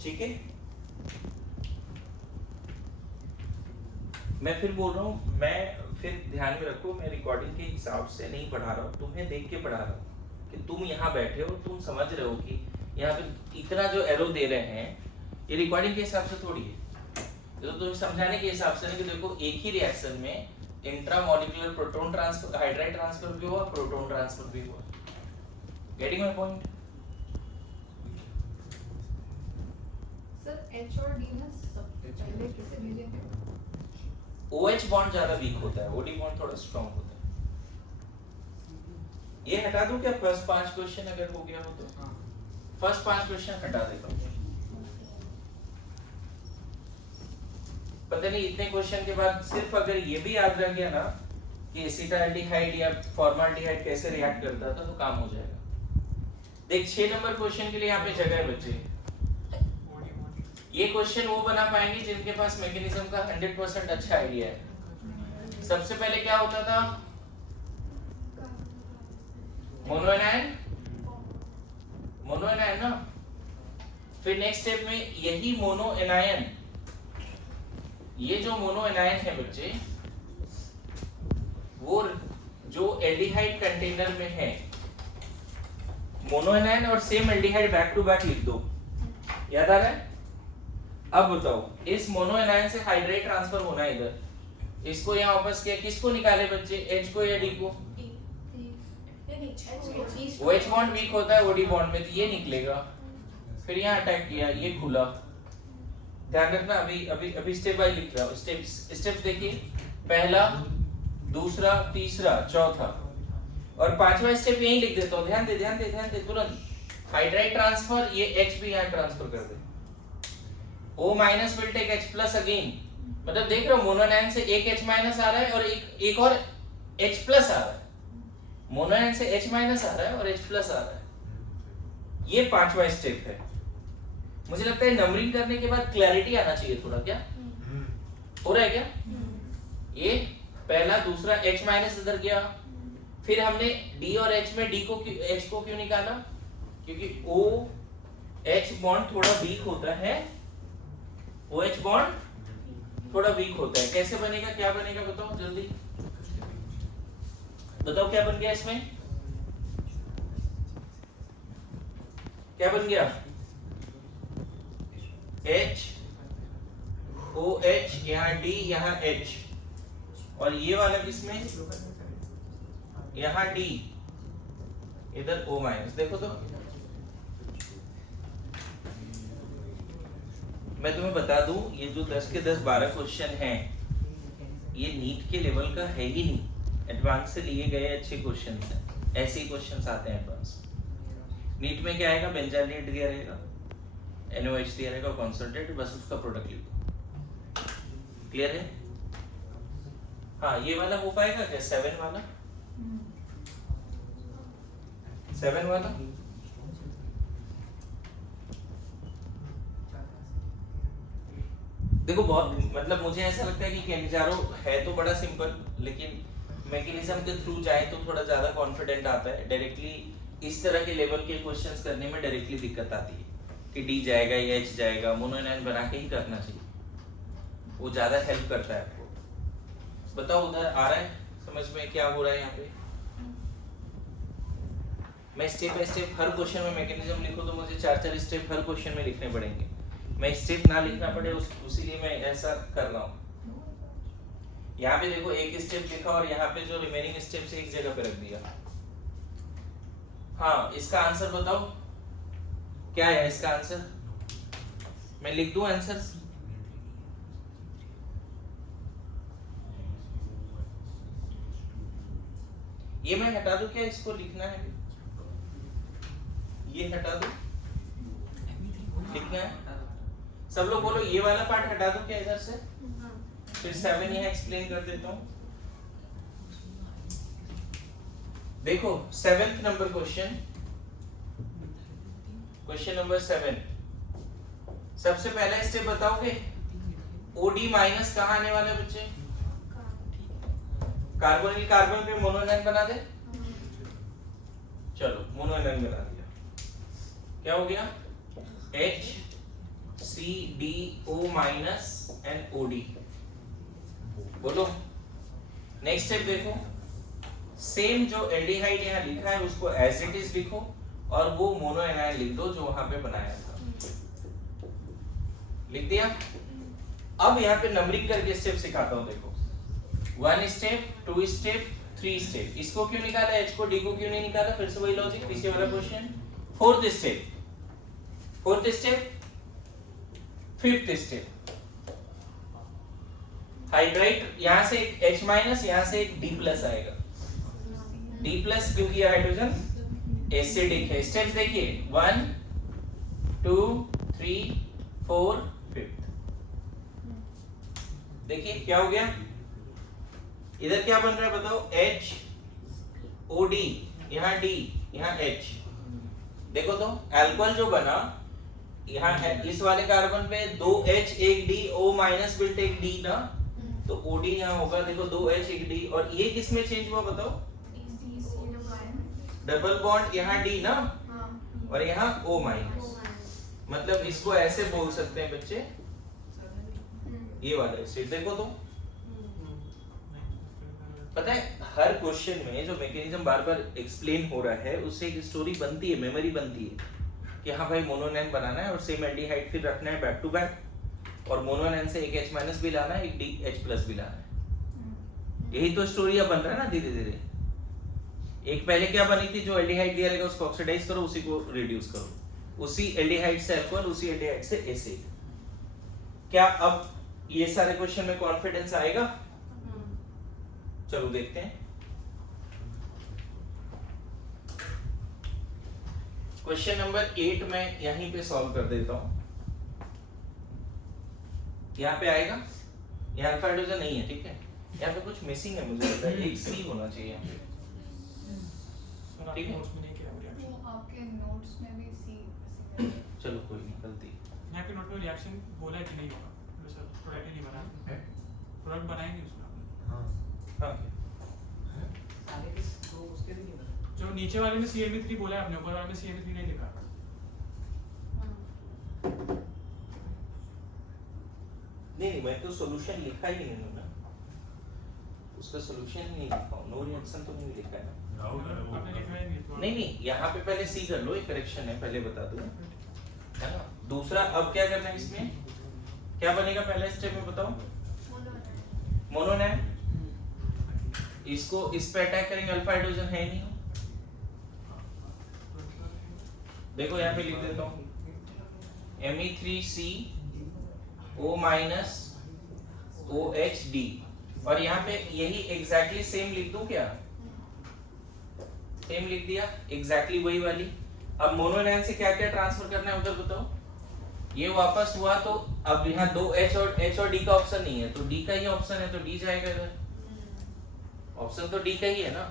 ठीक है। मैं फिर बोल रहा हूँ, मैं फिर ध्यान में रखो, मैं रिकॉर्डिंग के हिसाब से नहीं पढ़ा रहा हूँ, तुम्हें देख के पढ़ा रहा हूँ कि तुम यहाँ बैठे हो, तुम समझ रहे हो कि यहाँ पे इतना जो एरो दे रहे हैं ये रिकॉर्डिंग के हिसाब से थोड़ी है, तो तुम्हें समझाने के हिसाब से। कि देखो एक ही रिएक्शन में intramolecular proton transfer, hydride transfer भी हुआ, प्रोटॉन ट्रांसफर भी हुआ। Getting my point? Sir H और D ना सब पहले किसे भेजेंगे? OH बॉन्ड ज्यादा वीक होता है, OD बॉन्ड थोड़ा स्ट्रांग होता है। हटा दूं क्या फर्स्ट 5 क्वेश्चन अगर हो गया हो तो? हाँ फर्स्ट 5 क्वेश्चन हटा देता हूं। पता नहीं इतने क्वेश्चन के बाद सिर्फ अगर ये भी याद रह गया ना कि एसिटाल्डिहाइड या फॉर्माल्डिहाइड कैसे रिएक्ट करता था तो काम हो जाएगा। देख 6 नंबर क्वेश्चन के लिए यहाँ पे जगह है बच्चे। ये क्वेश्चन वो बना पाएंगे जिनके पास मैकेनिज्म का 100% अच्छा आइडिया है। सबसे पहले क्या होता था? मोनोएनायन ना, फिर नेक्स्ट स्टेप में यही मोनोएनायन, ये जो मोनोएनायन है बच्चे वो जो एल्डिहाइड कंटेनर में है, मोनोएनायन और same aldehyde back to back लिख दो। याद आ रहा है? अब बताओ इस मोनोएनायन से हाइड्रेट ट्रांसफर होना है इधर, इसको यहाँ वापस किया, किसको निकाले बच्चे? H को या D को? वो H बॉन्ड वीक होता है OD बॉन्ड में, तो ये निकलेगा। फिर यहाँ अटैक किया, ये खुला। ध्यान रखना, अभी स्टेप बाय लिख रहा हूँ। स्टेप्स देखिए, पहला, दूसरा, तीसरा, चौथा और 5वां स्टेप यही लिख देता हूँ। ध्यान दे तुरंत। हाइड्राइड ट्रांसफर, ये H भी यहाँ ट्रांसफर कर दे। O minus will take H plus again, मतलब देख रहे हो मोनोएनायन से एक H माइनस आ रहा है और एक और H प्लस आ रहा है। मोनोएनायन से H माइनस आ रहा है और H प्लस आ रहा है। ये 5वां स्टेप है। मुझे लगता है नंबरिंग करने के बाद क्लैरिटी आना चाहिए थोड़ा, क्या हो रहा है क्या? ये पहला, दूसरा, H माइनस इधर गया, फिर हमने D और H में H को क्यों निकाला? क्योंकि OH बॉन्ड थोड़ा वीक होता है, OH बॉन्ड थोड़ा वीक होता है। कैसे बनेगा, क्या बनेगा बताओ जल्दी बताओ, क्या बन गया इसमें? क्या बन गया? H OH, यहाँ D, यहाँ H, और ये वाला किसमें? यहाँ D, इधर O माइनस। देखो तो मैं तुम्हें बता दूं, ये जो 10 के 10 12 क्वेश्चन हैं ये नीट के लेवल का है ही नहीं, एडवांस से लिए गए अच्छे क्वेश्चन हैं। ऐसे ही क्वेश्चन आते हैं एडवांस। नीट में क्या आएगा? बेंजाइलेट दिया रहेगा, NOH दिया रहेगा, कॉन्संट्रेट, बस उसका प्रोडक्ट लिख दो। क्लियर है? हाँ, ये वाला हो पाएगा क्या? 7 वाला, 7 वाला देखो, बहुत मतलब मुझे ऐसा लगता है कि केनिजारो है तो बड़ा सिंपल, लेकिन मैकेनिज्म के थ्रू जाए तो थोड़ा ज्यादा कॉन्फिडेंट आता है। डायरेक्टली इस तरह के लेवल के क्वेश्चंस करने में डायरेक्टली दिक्कत आती है कि D जाएगा या H जाएगा। मोनोएनायन बना के ही करना चाहिए, वो ज्यादा हेल्प करता है आपको। बताओ उधर आ रहा है समझ में क्या हो रहा है यहाँ पे? मैं step by step her question में मैकेनिज्म लिखूं तो मुझे 4-4 स्टेप हर क्वेश्चन में लिखने पड़ेंगे। मैं स्टेप ना लिखना पड़े उसीलिए मैं ऐसा कर रहा हूँ। यहाँ पे देखो एक स्टेप लिखा और यहाँ पे जो रिमेनिंग स्टेप से एक जगह पे रख दिया। हाँ, इसका आंसर बताओ क्या है? इसका आंसर मैं लिख दूं आंसर? ये मैं हटा दूं क्या? इसको लिखना है, ये हटा दूं, लिखना है। सब लोग बोलो ये वाला पार्ट हटा दूं क्या इधर से? फिर 7 यहाँ एक्सप्लेन कर देता हूं। देखो 7th number question, question number 7। सबसे पहला स्टेप बताओगे? OD माइनस कहाँ आने वाला है बच्चे? कार्बोनिल कार्बन पे मोनोएनायन बना दे। चलो मोनोएनायन बना दिया, क्या हो गया? HCDO minus and OD। बोलो नेक्स्ट स्टेप देखो, सेम जो एल्डिहाइड यहाँ लिखा है उसको एज इट इज लिखो और वो मोनोएनायन लिख दो जो वहां पे बनाया था। लिख दिया? अब यहाँ पे नंबरिंग करके स्टेप सिखाता हूँ। देखो 1 स्टेप, 2 स्टेप, 3 स्टेप। इसको क्यों निकाला? H को D को क्यों नहीं निकाला? फिर से वही लॉजिक, पीछे वाला question. 4th step, 4th step, 5th step. Hydride यहाँ से एक H माइनस, यहाँ से एक D प्लस आएगा। D प्लस क्योंकि यह हाइड्रोजन एसिडिक है। स्टेप्स देखिए 1 2 3 4 5। देखिए क्या हो गया, इधर क्या बन रहा है बताओ, H O D, यहाँ D यहाँ H। देखो तो अल्कोहल जो बना यहाँ है, इस वाले कार्बन पे 2H 1D O minus will take D ना, तो OD यहाँ होगा। देखो 2H 1D, और ये किस में चेंज हुआ बताओ, डबल बॉन्ड यहाँ D ना, और यहाँ O माइनस। मतलब इसको ऐसे बोल सकते हैं बच्चे, ये वाला स्टेट देखो तो। पता है हर क्वेश्चन में जो मैकेनिज्म बार बार एक्सप्लेन हो रहा है उससे एक स्टोरी बनती है, मेमोरी बनती है कि हाँ भाई मोनोनैन बनाना है और सेम एल्डिहाइड फिर रखना है बैक टू बैक, और मोनोनैन से एक H माइनस भी लाना है, एक DH प्लस भी लाना है। यही तो स्टोरी अब बन रहा है ना धीरे धीरे। एक पहले क्या बनी थी, जो एल्डिहाइड दिया रहेगा उसको ऑक्सीडाइज करो, उसी को रिड्यूस करो, उसी एल्डिहाइड से अल्कोहल, उसी एल्डिहाइड से एसिड। क्या अब ये सारे क्वेश्चन में कॉन्फिडेंस आएगा? चलो देखते हैं। क्वेश्चन नंबर 8 में यहीं पे सॉल्व कर देता हूं। यहाँ पे आएगा, यहाँ अल्फा हाइड्रोजन नहीं है, ठीक है। यहाँ पे कुछ मिसिंग है, मुझे लगता है एक C होना चाहिए। ठीक है, नोट्स में नहीं किया रिएक्शन। वो आपके नोट्स में भी सी चलो कोई नहीं, गलती। यहाँ पे नोट में रिएक्शन बोला है कि नहीं होगा, सर प्रोडक्ट ही नहीं बना, प्रोडक्ट बनाएंगे उसमें हाँ हाँ आगे के दो उसके भी नहीं बना। जो नीचे वाले में CH3 बोला है आपने, ऊपर वाले में CH3 नहीं लिखा। नहीं, मैं तो सॉल्यूशन लिखा ही नहीं हूं ना, उसका सॉल्यूशन ही नहीं लिखा हूं, नो रिएक्शन तो नहीं लिखा है ना। डाउट है वो आपने लिखा ही नहीं तो नहीं, यहाँ पे पहले C कर लो, एक करेक्शन है, पहले बता दूं, है ना। दूसरा अब क्या करना है, इसमें क्या बनेगा पहला स्टेप में बताओ, मोनोनैन। इसको इस पे अटैक करेंगे, अल्फा हाइड्रोजन है ही नहीं। देखो यहाँ पे लिख देता हूँ Me3CO माइनस OHD, और यहाँ पे यही एग्जैक्टली सेम लिख दूं क्या, सेम लिख दिया, एग्जैक्टली वही वाली। अब मोनोनैन से क्या क्या ट्रांसफर करना है उधर बताओ, ये वापस हुआ तो अब यहाँ दो H और D का ऑप्शन नहीं है, तो D का ही ऑप्शन है, तो D जाएगा इधर, ऑप्शन तो D का ही है ना।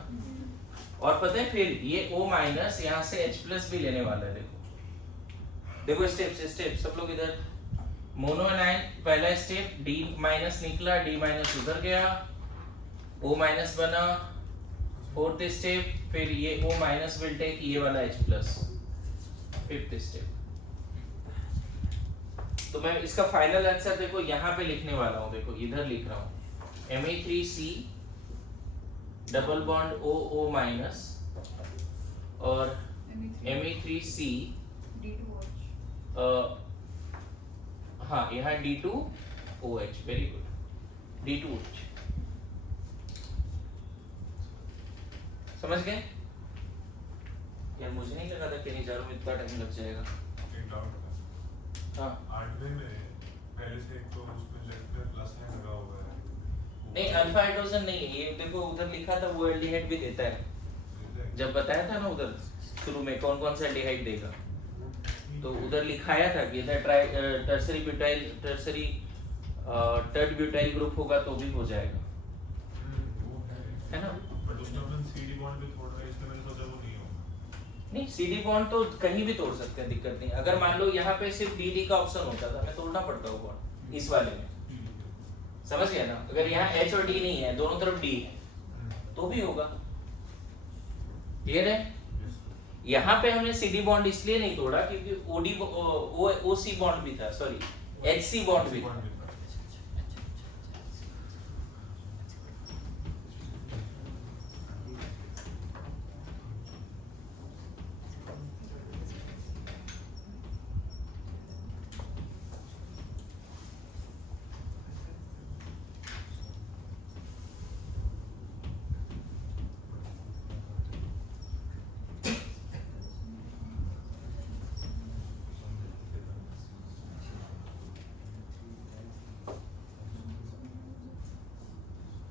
और पता है फिर ये O माइनस यहाँ से H प्लस भी लेने वाला है। देखो स्टेप सब लोग इधर, मोनोनाइन पहला स्टेप D माइनस निकला, D माइनस उधर गया, O माइनस बना, फोर्थ स्टेप फिर ये O माइनस विल टेक ये वाला H प्लस, फिफ्थ स्टेप। तो मैं इसका फाइनल आंसर देखो यहाँ पे लिखने वाला हूँ, देखो इधर लिख रहा हूँ Me3C double bond O minus और Me3C हाँ यहाँ D2OH, वेरी गुड, D2OH, समझ गए यार? मुझे नहीं लगा था कि निजारों में इतना टाइम लग जाएगा। एक डाउट था, हाँ 8वें में पहले से एक तो उसमें लेफ्ट में प्लस है लगा हुआ है, नहीं, अल्फा हाइड्रोजन नहीं है ये, देखो उधर लिखा था वो एल्डिहाइड भी देता है, जब बताया था ना उधर शुरू में कौन कौन सा एल्डिहाइड देगा, तो उधर लिखाया था कि इधर tertiary butyl tertiary टर्ड butyl group होगा तो भी हो जाएगा, है ना। बट उसमें अपन CD बॉन्ड भी तोड़ रहे हैं, इसलिए मैंने सोचा वो नहीं होगा। नहीं, CD बॉन्ड तो कहीं भी तोड़ सकते हैं, दिक्कत नहीं। अगर मान लो यहाँ पे सिर्फ DD का ऑप्शन होता था, हमें तोड़ना पड़ता वो बॉन्ड इस वाले में, समझ गया ना। अगर यहाँ H और D नहीं है, दोनों तरफ D है तो भी होगा, क्लियर है। यहाँ पे हमने CD बॉन्ड इसलिए नहीं तोड़ा क्योंकि OC बॉन्ड भी था, सॉरी HC बॉन्ड भी था।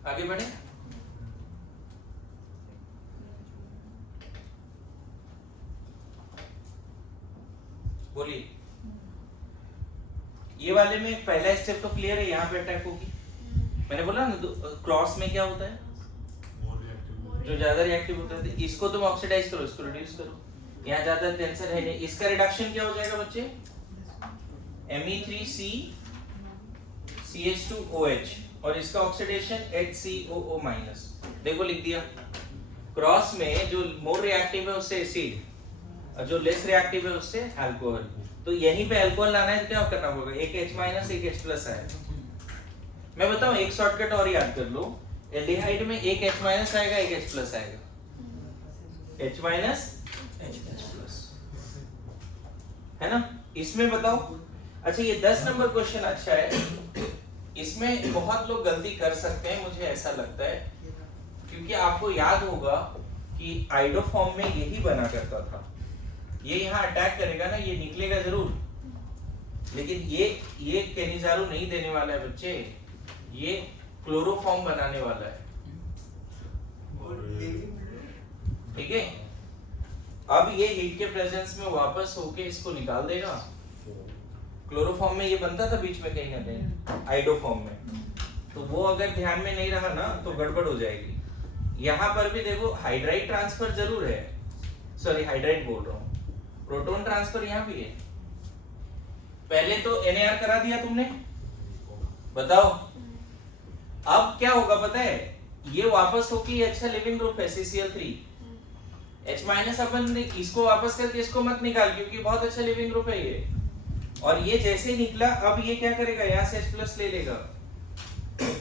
आगे बढ़े। बोलिए। ये वाले में पहला स्टेप तो क्लियर है, यहाँ पे अटैक होगी। मैंने बोला ना क्रॉस में क्या होता है, मोर रिएक्टिव जो ज्यादा रिएक्टिव होता है, इसको तुम ऑक्सीडाइज करो, इसको रिड्यूस करो, यहाँ ज्यादा टेंशन है नहीं, इसका रिडक्शन क्या हो जाएगा बच्चे, Me3C CH2OH, और इसका ऑक्सीडेशन HCOO माइनस। देखो लिख दिया, क्रॉस में जो मोर रिएक्टिव है उससे एसिड, और जो लेस रिएक्टिव है उससे अल्कोहल। तो यहीं पे अल्कोहल लाना है तो क्या करना होगा, एक H माइनस एक H प्लस आएगा। मैं बताऊं एक शॉर्टकट और याद कर लो, एल्डिहाइड में एक H माइनस आएगा एक H प्लस आएगा, H माइनस H प्लस, है ना। इसमें बताओ, अच्छा ये 10 नंबर क्वेश्चन अच्छा है, इसमें बहुत लोग गलती कर सकते हैं मुझे ऐसा लगता है, क्योंकि आपको याद होगा कि आइडोफॉर्म में यही बना करता था, ये यहाँ अटैक करेगा ना, ये निकलेगा जरूर, लेकिन ये केनिजारो नहीं देने वाला है बच्चे, ये क्लोरोफॉर्म बनाने वाला है, ठीक है। अब ये हीट के प्रेजेंस में वापस होके इसको निकाल देगा। क्लोरोफॉर्म में ये बनता था बीच में कहीं ना कहीं आइडोफॉर्म में, तो वो अगर ध्यान में नहीं रहा ना तो गड़बड़ हो जाएगी। यहाँ पर भी देखो हाइड्राइड ट्रांसफर जरूर है, सॉरी हाइड्राइड बोल रहा हूँ, प्रोटॉन ट्रांसफर यहाँ भी है। पहले तो NAR करा दिया तुमने, बताओ अब क्या होगा पता है, ये वापस होके ये अच्छा लिविंग ग्रुप है CCl3, H माइनस अपन इसको वापस करके इसको मत निकाल, क्योंकि बहुत अच्छा लिविंग ग्रुप है ये, और ये जैसे ही निकला अब ये क्या करेगा, यहाँ से H प्लस ले लेगा।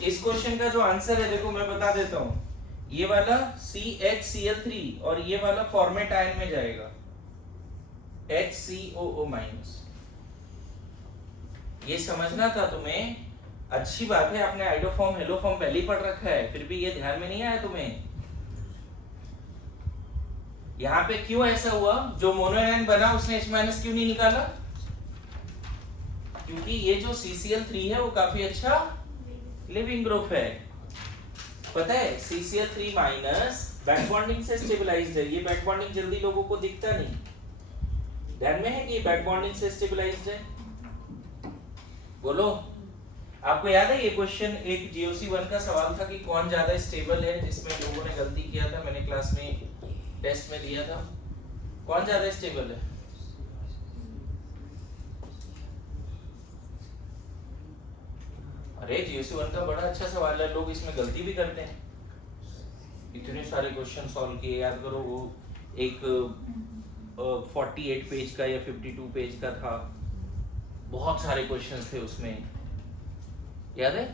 इस क्वेश्चन का जो आंसर है देखो मैं बता देता हूँ, ये वाला CHCl3 और ये वाला फॉर्मेट आयन में जाएगा HCOO माइनस। ये समझना था तुम्हें, अच्छी बात है आपने आइडोफॉर्म हेलोफॉर्म पहले ही पढ़ रखा है, फिर भी ये ध्यान में नहीं आया तुम्हें। यहाँ पे क्यों ऐसा हुआ, जो मोनोआयन बना उसने H माइनस क्यों नहीं निकाला, क्योंकि ये जो CCl3 है वो काफी अच्छा लिविंग ग्रुप है। पता है CCl3 माइनस बैक बॉन्डिंग से स्टेबलाइज्ड है, ये बैक बॉन्डिंग जल्दी लोगों को दिखता नहीं, ध्यान में है कि बैक बॉन्डिंग से स्टेबलाइज्ड है। बोलो आपको याद है ये क्वेश्चन एक GOC 1 का सवाल था कि कौन ज्यादा स्टेबल है, जिसमें लोगों ने गलती किया था, मैंने क्लास में टेस्ट में दिया था, कौन ज्यादा स्टेबल है। अरे GOC 1 का बड़ा अच्छा सवाल है, लोग इसमें गलती भी करते हैं, इतने सारे क्वेश्चन सॉल्व किए, याद करो वो एक 48 पेज का या 52 पेज का था, बहुत सारे क्वेश्चंस थे उसमें, याद है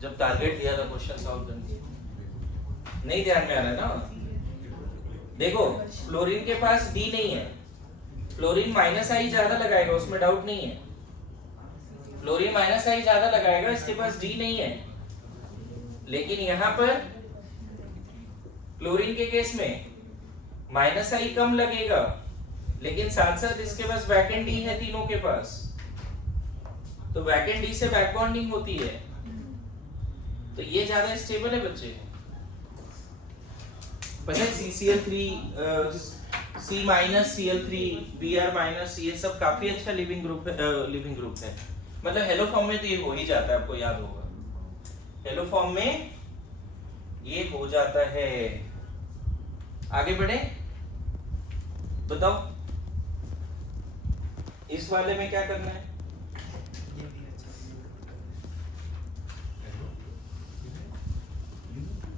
जब टारगेट दिया था क्वेश्चन सॉल्व करने, नहीं ध्यान में आ रहा है ना। देखो फ्लोरीन के पास D नहीं है, फ्लोरीन माइनस आई ज्यादा लगाएगा, उसमें डाउट नहीं है, फ्लोरीन माइनस आई ज्यादा लगाएगा, इसके पास D नहीं है, लेकिन यहाँ पर क्लोरीन के केस में माइनस आई कम लगेगा, लेकिन साथ साथ इसके पास वैकेंट D है तीनों के पास, तो वैकेंट D से बैक बॉन्डिंग होती है, तो ये ज्यादा स्टेबल है बच्चे। पता है CCl3 C minus Cl3 Br minus, ये सब काफी अच्छा लिविंग ग्रुप है, मतलब हेलो फॉर्म में तो ये हो ही जाता है, आपको याद होगा हेलो फॉर्म में ये हो जाता है। आगे बढ़े, बताओ इस वाले में क्या करना है।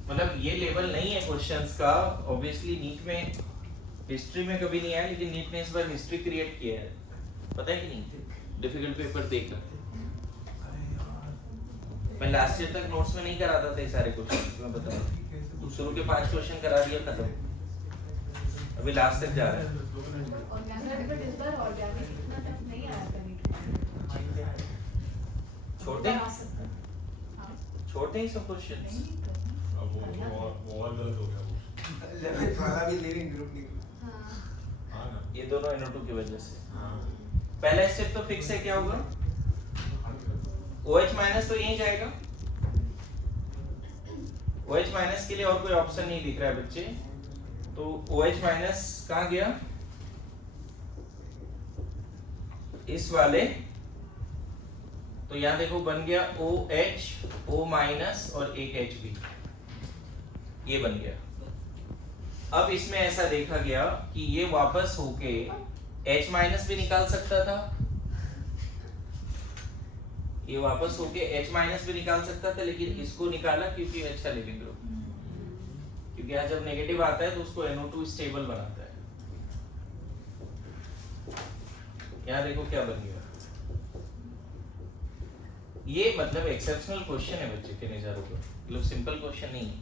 मतलब ये लेवल नहीं है क्वेश्चंस का, ऑब्वियसली नीट में हिस्ट्री में कभी नहीं आया, लेकिन नीट ने इस बार हिस्ट्री क्रिएट किया है, पता है कि नहीं, डिफिकल्ट पेपर देखकर। मैं लास्ट ईयर तक नोट्स में नहीं कराता था ये सारे क्वेश्चन, मैं बताऊं तो शुरू के 5 क्वेश्चन करा दिया खत्म, अभी लास्ट तक जा रहा है। और मैथमेटिक्स इस बार ऑर्गेनिक इतना टफ नहीं आया था नीट छोड़ते ही सब क्वेश्चंस। अब वो और गलत हो गया वो। 11th वाला भी लिविंग ग्रुप निकला। हाँ ना। ये दोनों NO2 की वजह से। हाँ। पहला स्टेप तो फिक्स है, क्या होगा, OH माइनस तो यहीं जाएगा, OH माइनस के लिए और कोई ऑप्शन नहीं दिख रहा है बच्चे, तो OH माइनस कहाँ गया, इस वाले तो यहाँ देखो बन गया OH O माइनस और एक HB, ये बन गया। अब इसमें ऐसा देखा गया कि ये वापस होके H माइनस भी निकाल सकता था, ये वापस होके H माइनस भी निकाल सकता था, लेकिन इसको निकाला क्योंकि अच्छा लिविंग ग्रुप, क्योंकि यहाँ जब नेगेटिव आता है तो उसको NO2 स्टेबल बनाता है। यहाँ देखो क्या बन गया, ये मतलब एक्सेप्शनल क्वेश्चन है बच्चे के नज़रों पर, मतलब सिंपल क्वेश्चन नहीं है।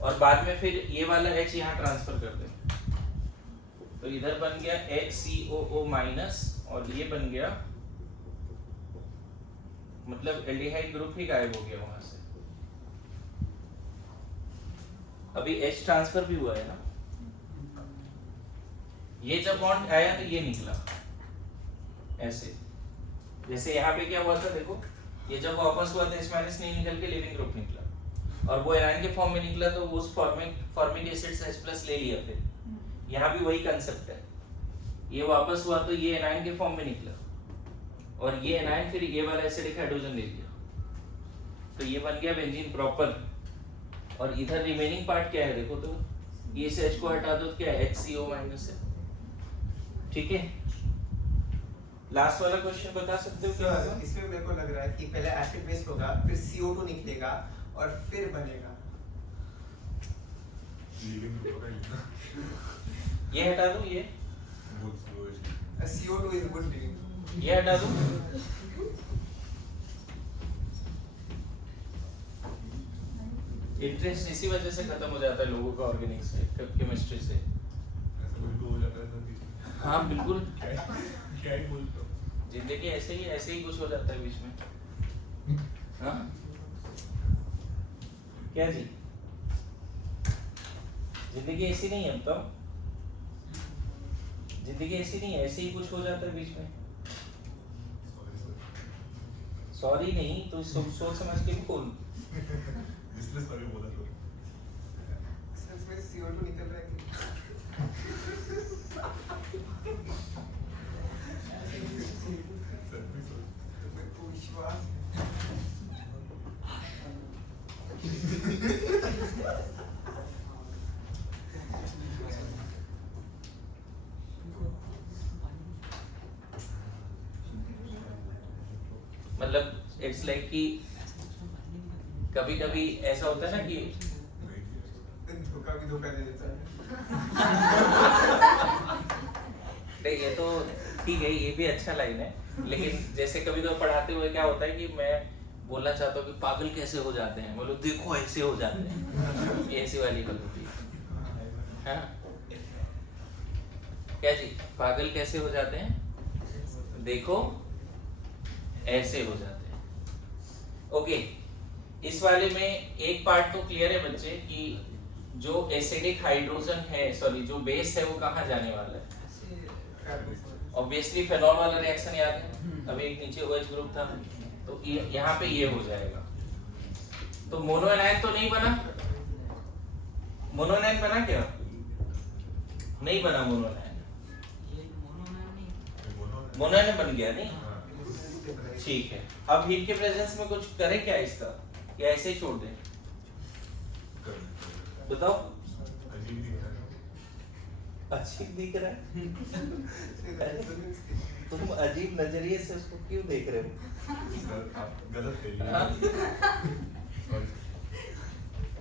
और बाद में फिर ये वाला H यहाँ ट्रांसफर कर दें, तो इधर बन गया HCOO माइनस और ये बन गया, मतलब एल्डिहाइड ग्रुप ही गायब हो गया वहां से। अभी H ट्रांसफर भी हुआ है ना, ये जब बॉन्ड आया तो ये निकला ऐसे, जैसे यहाँ पे क्या हुआ था देखो, ये जब वापस हुआ तो H माइनस नहीं निकल के लिविंग ग्रुप निकला, और वो एनाइन के फॉर्म में निकला तो उस फॉर्मिक एसिड से H+ ले लिया। फिर यहाँ भी वही कंसेप्ट है, ये वापस हुआ तो ये एनाइन के फॉर्म में निकला, और ये एनाइन फिर ये वाला एसिडिक हाइड्रोजन ले लिया, तो ये बन गया बेंजीन प्रॉपर। और इधर रिमेनिंग पार्ट क्या है देखो, तो ये से H को हटा दो, क्या है HCO माइनस है। ठीक है, लास्ट वाला क्वेश्चन बता सकते हो क्या होगा? इसमें मेरे को लग रहा है कि पहले एसिड बेस होगा, फिर CO2 निकलेगा और फिर बनेगा। ये हटा दूं, ये CO2 is good living. ये हटा दूं, इंटरेस्ट इसी वजह से खत्म हो जाता है लोगों का ऑर्गेनिक से, केमिस्ट्री से। हाँ बिल्कुल, क्या ही बोलते हो? जिंदगी ऐसे ही कुछ हो जाता है बीच में। हाँ क्या जी, जिंदगी ऐसी नहीं है, बताओ, जिंदगी ऐसी नहीं है, ऐसे ही कुछ हो जाता है बीच में। सॉरी नहीं तो सोच समझ के बोल। इसलिए सॉरी बोला तो। इसमें CO2 निकल रहा है। मेरे को विश्वास मतलब इट्स लाइक कि कभी कभी ऐसा होता है ना कि धोखा भी धोखा दे देता है। नहीं, ये तो ठीक है, ये भी अच्छा लाइन है, लेकिन जैसे कभी कभी पढ़ाते हुए क्या होता है कि मैं बोलना चाहता हूँ कि पागल कैसे हो जाते हैं, बोलो देखो ऐसे हो जाते हैं, ये ऐसी वाली बात होती है। हाँ क्या जी, पागल कैसे हो जाते हैं, देखो ऐसे हो जाते हैं। ओके, इस वाले में एक पार्ट तो क्लियर है बच्चे कि जो एसिडिक हाइड्रोजन है, सॉरी जो बेस है वो कहाँ जाने वाला है। ऑब्वियसली फेनॉल वाला रिएक्शन याद है, अभी एक नीचे OH ग्रुप था, तो यहाँ पे ये हो जाएगा। तो मोनोएनायन तो नहीं बना, मोनोएनायन बना क्या, नहीं बना मोनोएनायन, मोनोएनायन बन गया नहीं, ठीक है। अब हीट के प्रेजेंस में कुछ करें क्या इसका, या ऐसे ही छोड़ दें, बताओ। अजीब दिख रहा है तुम अजीब नजरिए से उसको क्यों देख रहे हो, गलत है हाँ?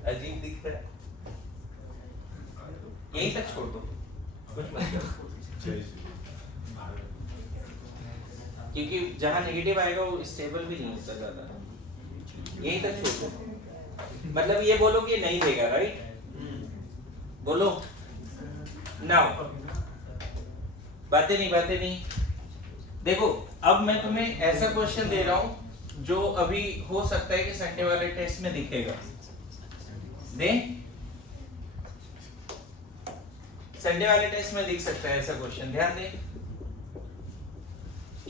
अजीब दिख रहा है, यहीं तक छोड़ दो, कुछ मत करो, क्योंकि जहाँ नेगेटिव आएगा वो स्टेबल भी नहीं होता ज्यादा, यहीं तक छोड़ दो। मतलब ये बोलो कि नहीं देगा, राइट, बोलो नाउ, बातें नहीं। देखो अब मैं तुम्हें ऐसा क्वेश्चन दे रहा हूं जो अभी हो सकता है कि संडे वाले टेस्ट में दिखेगा, दे संडे वाले टेस्ट में दिख सकता है ऐसा क्वेश्चन, ध्यान दे।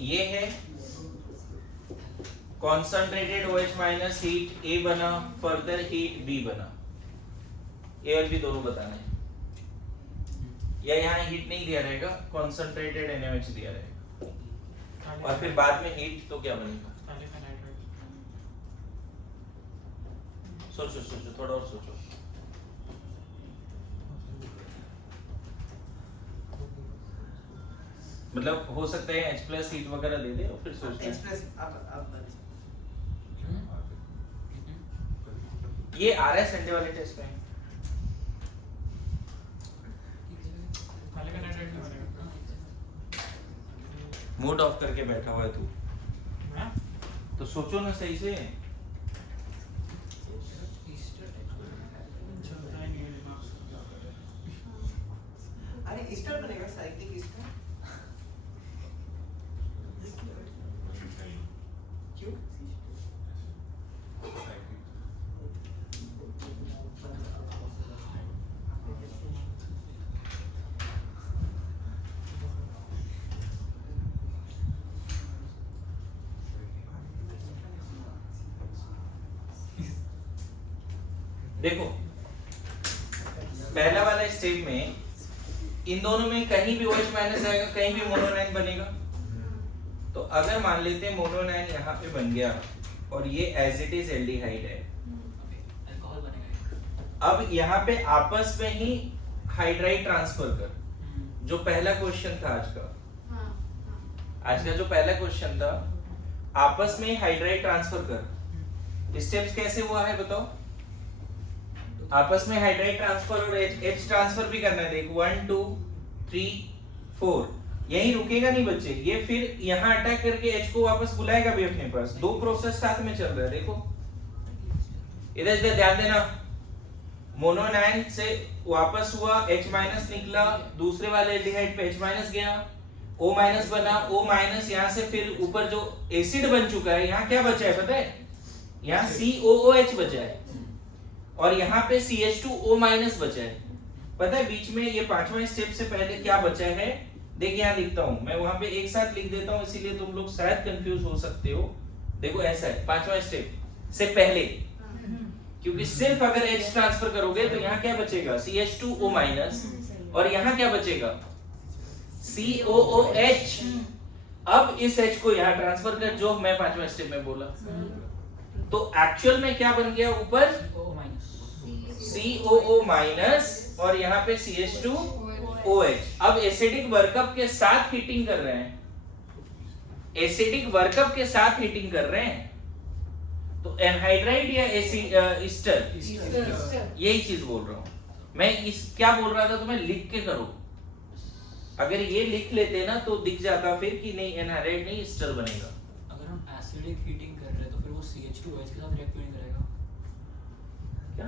ये है concentrated OH minus heat A बना, फर्दर हीट B बना, A और B दोनों बताना है, या यहाँ हीट नहीं दिया रहेगा, कॉन्संट्रेटेड NaOH दिया रहेगा। और फिर बाद में हीट तो क्या बनेगा? Salicylic anhydride. सोचो थोड़ा और सोचो। मतलब हो सकता है H प्लस हीट वगैरह दे दे और फिर सोचते H हैं। प्लस अब ये आ रहा है संडे वाले टेस्ट में। Salicylic anhydride नहीं बनेगा। मूड ऑफ करके बैठा हुआ है तू, मैं? तो सोचो ना सही से। चलता ही नहीं है दिमाग। अरे ईस्टर बनेगा, साइक्लिक ईस्टर। क्यों? देखो पहला वाला स्टेप में इन दोनों में कहीं भी OH माइनस आएगा, कहीं भी मोनोनाइन बनेगा। तो अगर मान लेते हैं मोनोनाइन यहाँ पे बन गया और ये एज इट इज एल्डिहाइड है, अल्कोहल बनेगा। अब यहाँ पे आपस में ही हाइड्राइड ट्रांसफर कर। जो पहला क्वेश्चन था आज का, आज का जो पहला क्वेश्चन था, आपस में हाइड्राइड ट्रांसफर कर। स्टेप्स कैसे हुआ है बताओ? आपस में हाइड्राइड ट्रांसफर और H ट्रांसफर भी करना है। देख 1 2 3 4 यही रुकेगा नहीं बच्चे, ये फिर यहाँ अटैक करके H को वापस बुलाएगा भी अपने पास। दो प्रोसेस साथ में चल रहा है। देखो इधर ध्यान देना, मोनोनाइन से वापस हुआ, H माइनस निकला, दूसरे वाले एल्डिहाइड पे H माइनस गया, O माइनस बना, O माइनस यहाँ से फिर ऊपर जो एसिड बन चुका है, यहाँ क्या बचा है पता है? यहाँ COOH बचा है और यहाँ पे CH2O माइनस बचा है। पता है बीच में ये पांचवा स्टेप से पहले क्या बचा है? देख यहाँ लिखता हूँ मैं, वहां पे एक साथ लिख देता हूँ इसीलिए तुम लोग शायद कंफ्यूज हो सकते हो। देखो ऐसा है पांचवा स्टेप से पहले, क्योंकि सिर्फ अगर H ट्रांसफर करोगे तो यहाँ क्या बचेगा? CH2O माइनस और यहाँ क्या बचेगा? COOH। अब इस H को यहाँ ट्रांसफर कर, जो मैं पांचवा स्टेप में बोला। तो एक्चुअल में क्या बन गया? ऊपर COO माइनस और यहाँ पे CH2OH। अब एसिडिक वर्कअप के साथ हीटिंग कर रहे हैं, एसिडिक वर्कअप के साथ हीटिंग कर रहे हैं। तो एनहाइड्राइड या ईस्टर, यही चीज बोल रहा हूं मैं। इस क्या बोल रहा था तुम्हें? लिख के करो। अगर ये लिख लेते ना तो दिख जाता फिर कि नहीं एनहाइड्राइड नहीं ईस्टर बनेगा। अगर हम एसिडिक हीटिंग कर रहे हैं तो फिर वो CH2OH के साथ रिएक्ट क्यों नहीं करेगा? क्या?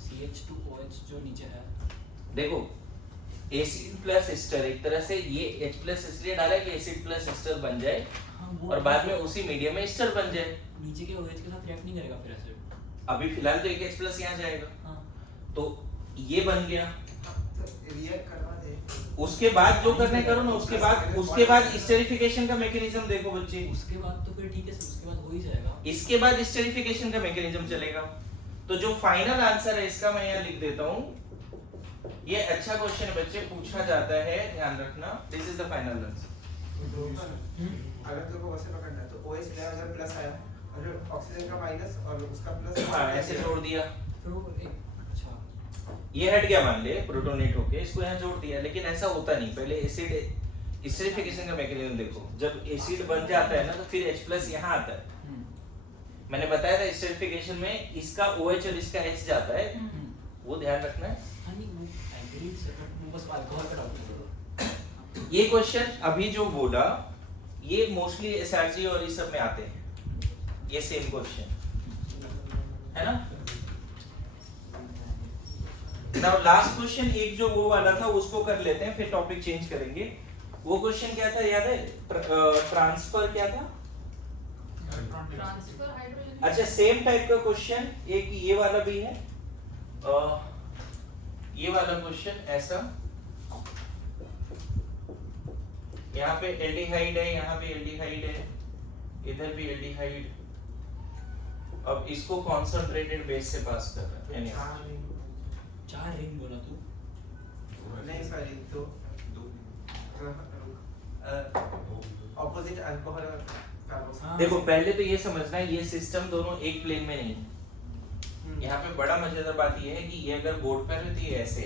CH2OH जो नीचे है, देखो एसिड प्लस एस्टर, एक तरह से ये H प्लस इसलिए डाला है कि एसिड प्लस एस्टर बन जाए हाँ, वो और बाद में उसी मीडियम में एस्टर बन जाए। नीचे के OH के साथ रिएक्ट नहीं करेगा फिर एसिड। अभी फिलहाल तो एक H प्लस यहाँ जाएगा, हाँ, तो ये बन गया। तो रिएक्ट करवा दे। उसके बाद जो करने करो ना, उसके बाद स्टेरिफिकेशन का मैकेनिज्म देखो बच्चे। उसके बाद तो फिर ठीक है, उसके बाद हो ही जाएगा। इसके बाद स्टेरिफिकेशन का मैकेनिज्म चलेगा। तो जो फाइनल आंसर है इसका मैं यहाँ लिख देता हूँ। ये अच्छा क्वेश्चन है बच्चे, पूछा जाता है, ध्यान रखना। This is the final answer. अगर तेरे को वैसे पकड़ना है तो OH ले, अगर प्लस आया और ऑक्सीजन का माइनस और उसका प्लस, हाँ ऐसे जोड़ दिया, फिर वो एक अच्छा ये हट गया मान ले प्रोटोनेट होके, इसको यहाँ जोड़ दिया। लेकिन ऐसा होता नहीं, पहले एसिड एसिडिफिकेशन का मैकेनिज्म देखो। जब एसिड बन जाता है ना तो फिर H प्लस यहाँ आता है। मैंने बताया था एसिडिफिकेशन में इसका OH और इसका H जाता है, वो ध्यान रखना है। हाँ नहीं, वो एग्री से वो बस अल्कोहल का डाउट है। ये क्वेश्चन अभी जो बोला ये मोस्टली SRG और इस सब में आते हैं, ये सेम क्वेश्चन है ना। नाउ लास्ट क्वेश्चन एक जो वो वाला था उसको कर लेते हैं, फिर टॉपिक चेंज करेंगे। वो क्वेश्चन क्या था याद है? ट्रांसफर क्या था? Transfer hydrogen. अच्छा सेम टाइप का क्वेश्चन एक ये वाला भी है। ये वाला क्वेश्चन ऐसा, यहाँ पे एल्डिहाइड है, यहाँ पे एल्डिहाइड है, इधर भी एल्डिहाइड। अब इसको कॉन्संट्रेटेड बेस से पास कर रहे हैं। चार रिंग बोला तू? नहीं सॉरी, तो अल्कोहल और कार्बोक्सिल। हाँ। देखो पहले तो ये समझना है ये सिस्टम दोनों एक प्लेन में नहीं है। यहाँ पे बड़ा मजेदार बात ये है कि ये अगर बोर्ड पर है तो ये ऐसे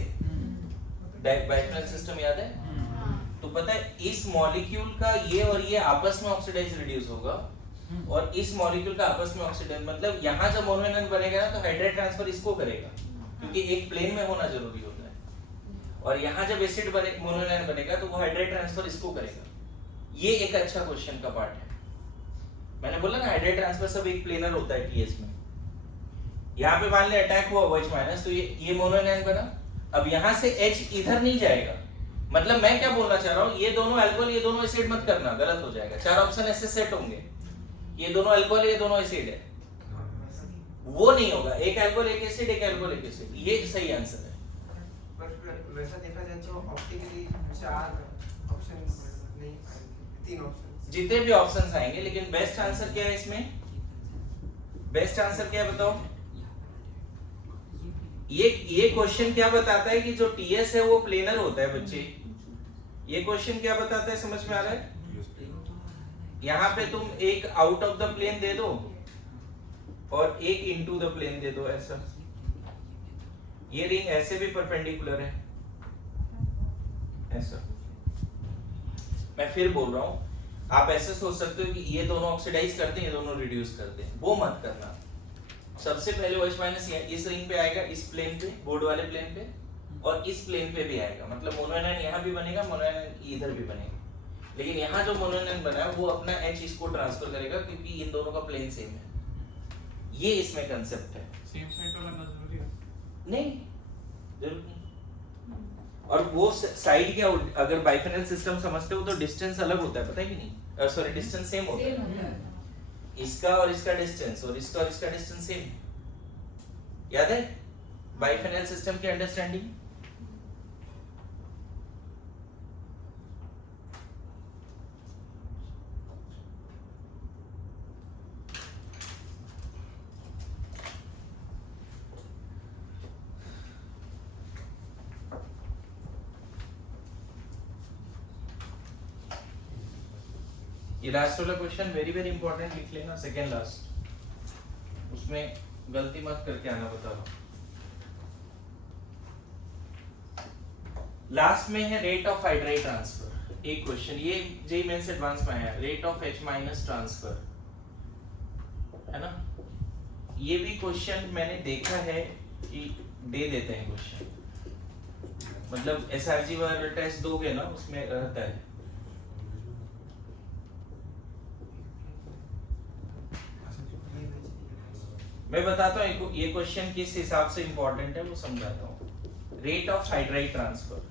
बाइफिनल सिस्टम याद है। तो पता है इस मॉलिक्यूल का ये और ये आपस में ऑक्सीडाइज रिड्यूस होगा और इस मॉलिक्यूल का आपस में ऑक्सीडाइज मतलब यहाँ जब मोनोएनन बनेगा ना तो हाइड्राइड ट्रांसफर इसको करेगा क्योंकि एक प्लेन में होना जरूरी होता है और यहाँ जब एसिड बने मोनोएनन बनेगा तो वो हाइड्राइड ट्रांसफर इसको करेगा। ये एक अच्छा क्वेश्चन का पार्ट है। मैंने बोला ना हाइड्राइड ट्रांसफर सब एक प्लेनर होता है टीएस में। यहाँ पे मान ले अटैक हुआ OH माइनस तो ये मोनोएनन बना। अब यहाँ से H इधर नहीं जाएगा मतलब मैं क्या बोलना चाह रहा हूँ ये दोनों अल्कोहल ये दोनों एसिड मत करना गलत हो जाएगा। 4 ऑप्शन ऐसे सेट होंगे ये दोनों अल्कोहल ये दोनों एसिड है वो नहीं होगा। एक अल्कोहल एक एसिड एक अल्कोहल एक एसिड ये सही आंसर है। पर वैसा देखा जाए तो ऑप्टिकली 4 ऑप्शंस नहीं आएंगे 3 ऑप्शंस जितने भी ऑप्शंस आएंगे लेकिन बेस्ट आंसर क्या है इसमें? बेस्ट आंसर क्या है बताओ? ये क्वेश्चन क्या बताता है कि जो टीएस है वो प्लेनर होता है बच्चे। ये क्वेश्चन क्या बताता है समझ में आ रहा है? यहाँ पे तुम एक आउट ऑफ द प्लेन दे दो और एक इनटू द प्लेन दे दो ऐसा। ये रिंग ऐसे भी परपेंडिकुलर है ऐसा। मैं फिर बोल रहा हूँ आप ऐसे सोच सकते हो कि ये दोनों ऑक्सीडाइज करते हैं ये दोनों रिड्यूस करते हैं वो मत करना। सबसे पहले OH माइनस इस रिंग पे आएगा इस प्लेन पे बोर्ड वाले प्लेन पे और इस प्लेन पे भी आएगा मतलब मोनोएनन यहाँ भी बनेगा मोनोएनन इधर भी बनेगा लेकिन यहाँ जो मोनोएनन बना है वो अपना H इसको ट्रांसफर करेगा क्योंकि इन दोनों का प्लेन सेम है। ये इसमें कंसेप्ट है। सेम साइड पे बनना जरूरी है नहीं जरूर नहीं। और वो साइड क्या अगर बाइफिनल सिस्टम समझते हो तो डिस्टेंस अलग होता है पता है कि नहीं? सॉरी डिस्टेंस सेम होता है। इसका और इसका डिस्टेंस और इसका डिस्टेंस सेम याद है बाइफिनल सिस्टम की अंडरस्टैंडिंग। ये लास्ट वाला क्वेश्चन वेरी वेरी इंपॉर्टेंट लिख लेना सेकेंड लास्ट उसमें गलती मत करके आना बता रहा हूं। लास्ट में है रेट ऑफ हाइड्राइड ट्रांसफर। एक क्वेश्चन ये जेईई मेंस एडवांस में आया rate of H minus transfer है ना। ये भी क्वेश्चन मैंने देखा है कि दे देते हैं क्वेश्चन मतलब SRG वाला टेस्ट दोगे ना उसमें रहता है। मैं बताता हूँ ये क्वेश्चन किस हिसाब से इंपॉर्टेंट है वो समझाता हूँ। रेट ऑफ हाइड्राइड ट्रांसफर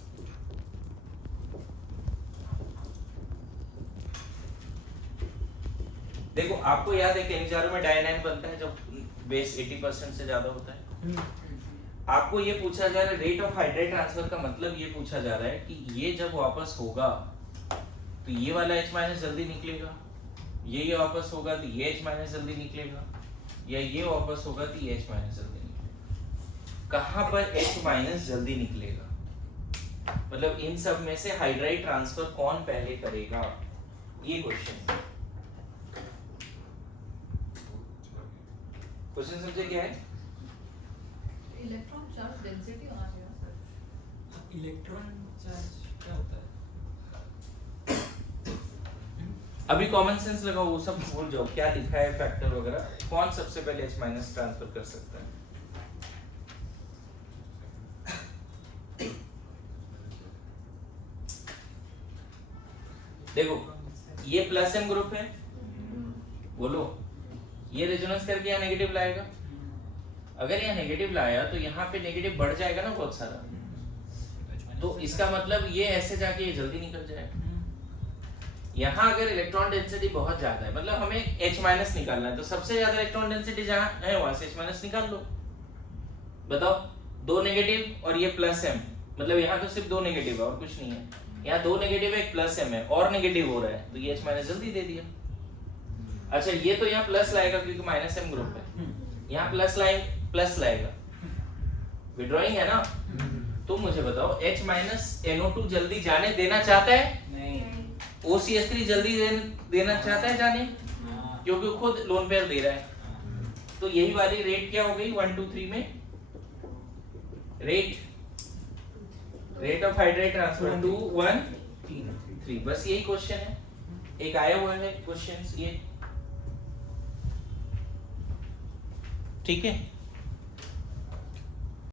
देखो आपको याद है केनिजारो में डायनाइन बनता है जब बेस 80% से ज्यादा होता है। आपको ये पूछा जा रहा है रेट ऑफ हाइड्राइड ट्रांसफर का मतलब ये पूछा जा रहा है कि ये जब वापस होगा तो ये वाला H माइनस जल्दी निकलेगा ये वापस होगा तो ये H माइनस जल्दी निकलेगा या ये वापस होगा तो ये H माइनस जल्दी निकलेगा। कहां पर H माइनस जल्दी निकलेगा मतलब इन सब में से हाइड्राइड ट्रांसफर कौन पहले करेगा ये क्वेश्चन। क्वेश्चन समझे क्या है? इलेक्ट्रॉन चार्ज डेंसिटी होना चाहिए सर। इलेक्ट्रॉन चार्ज क्या होता है? अभी कॉमन सेंस लगाओ वो सब भूल जाओ क्या लिखा है फैक्टर वगैरह। कौन सबसे पहले H माइनस ट्रांसफर कर सकता है? देखो ये प्लस M ग्रुप है बोलो ये रेजोनेंस करके यहाँ नेगेटिव लाएगा। अगर यहाँ नेगेटिव लाया तो यहाँ पे नेगेटिव बढ़ जाएगा ना बहुत सारा तो इसका मतलब ये ऐसे जाके ये जल्दी निकल जाएगा। यहाँ अगर इलेक्ट्रॉन डेंसिटी बहुत ज्यादा है मतलब हमें H माइनस निकालना है तो सबसे ज्यादा इलेक्ट्रॉन डेंसिटी जहाँ है वहां से H माइनस निकाल लो। बताओ 2 नेगेटिव और ये प्लस M मतलब यहाँ तो सिर्फ 2 नेगेटिव है और कुछ नहीं है। यहाँ 2 नेगेटिव है एक प्लस M है और नेगेटिव हो रहा है तो ये H माइनस जल्दी दे दिया। अच्छा ये तो यहाँ प्लस लाएगा क्योंकि माइनस M ग्रुप है यहाँ प्लस लाएगा विड्रॉइंग है ना। तुम मुझे बताओ H माइनस NO2 जल्दी जाने देना चाहता है? नहीं OCS3 जल्दी देना चाहता है जाने, हाँ, क्योंकि वो खुद लोन पेयर दे रहा है। हाँ, तो यही वाली रेट क्या हो गई 1 2 3 में, रेट ऑफ हाइड्रेट ट्रांसफर 2 1 3। बस यही क्वेश्चन है, एक आया हुआ है क्वेश्चंस ये, ठीक है।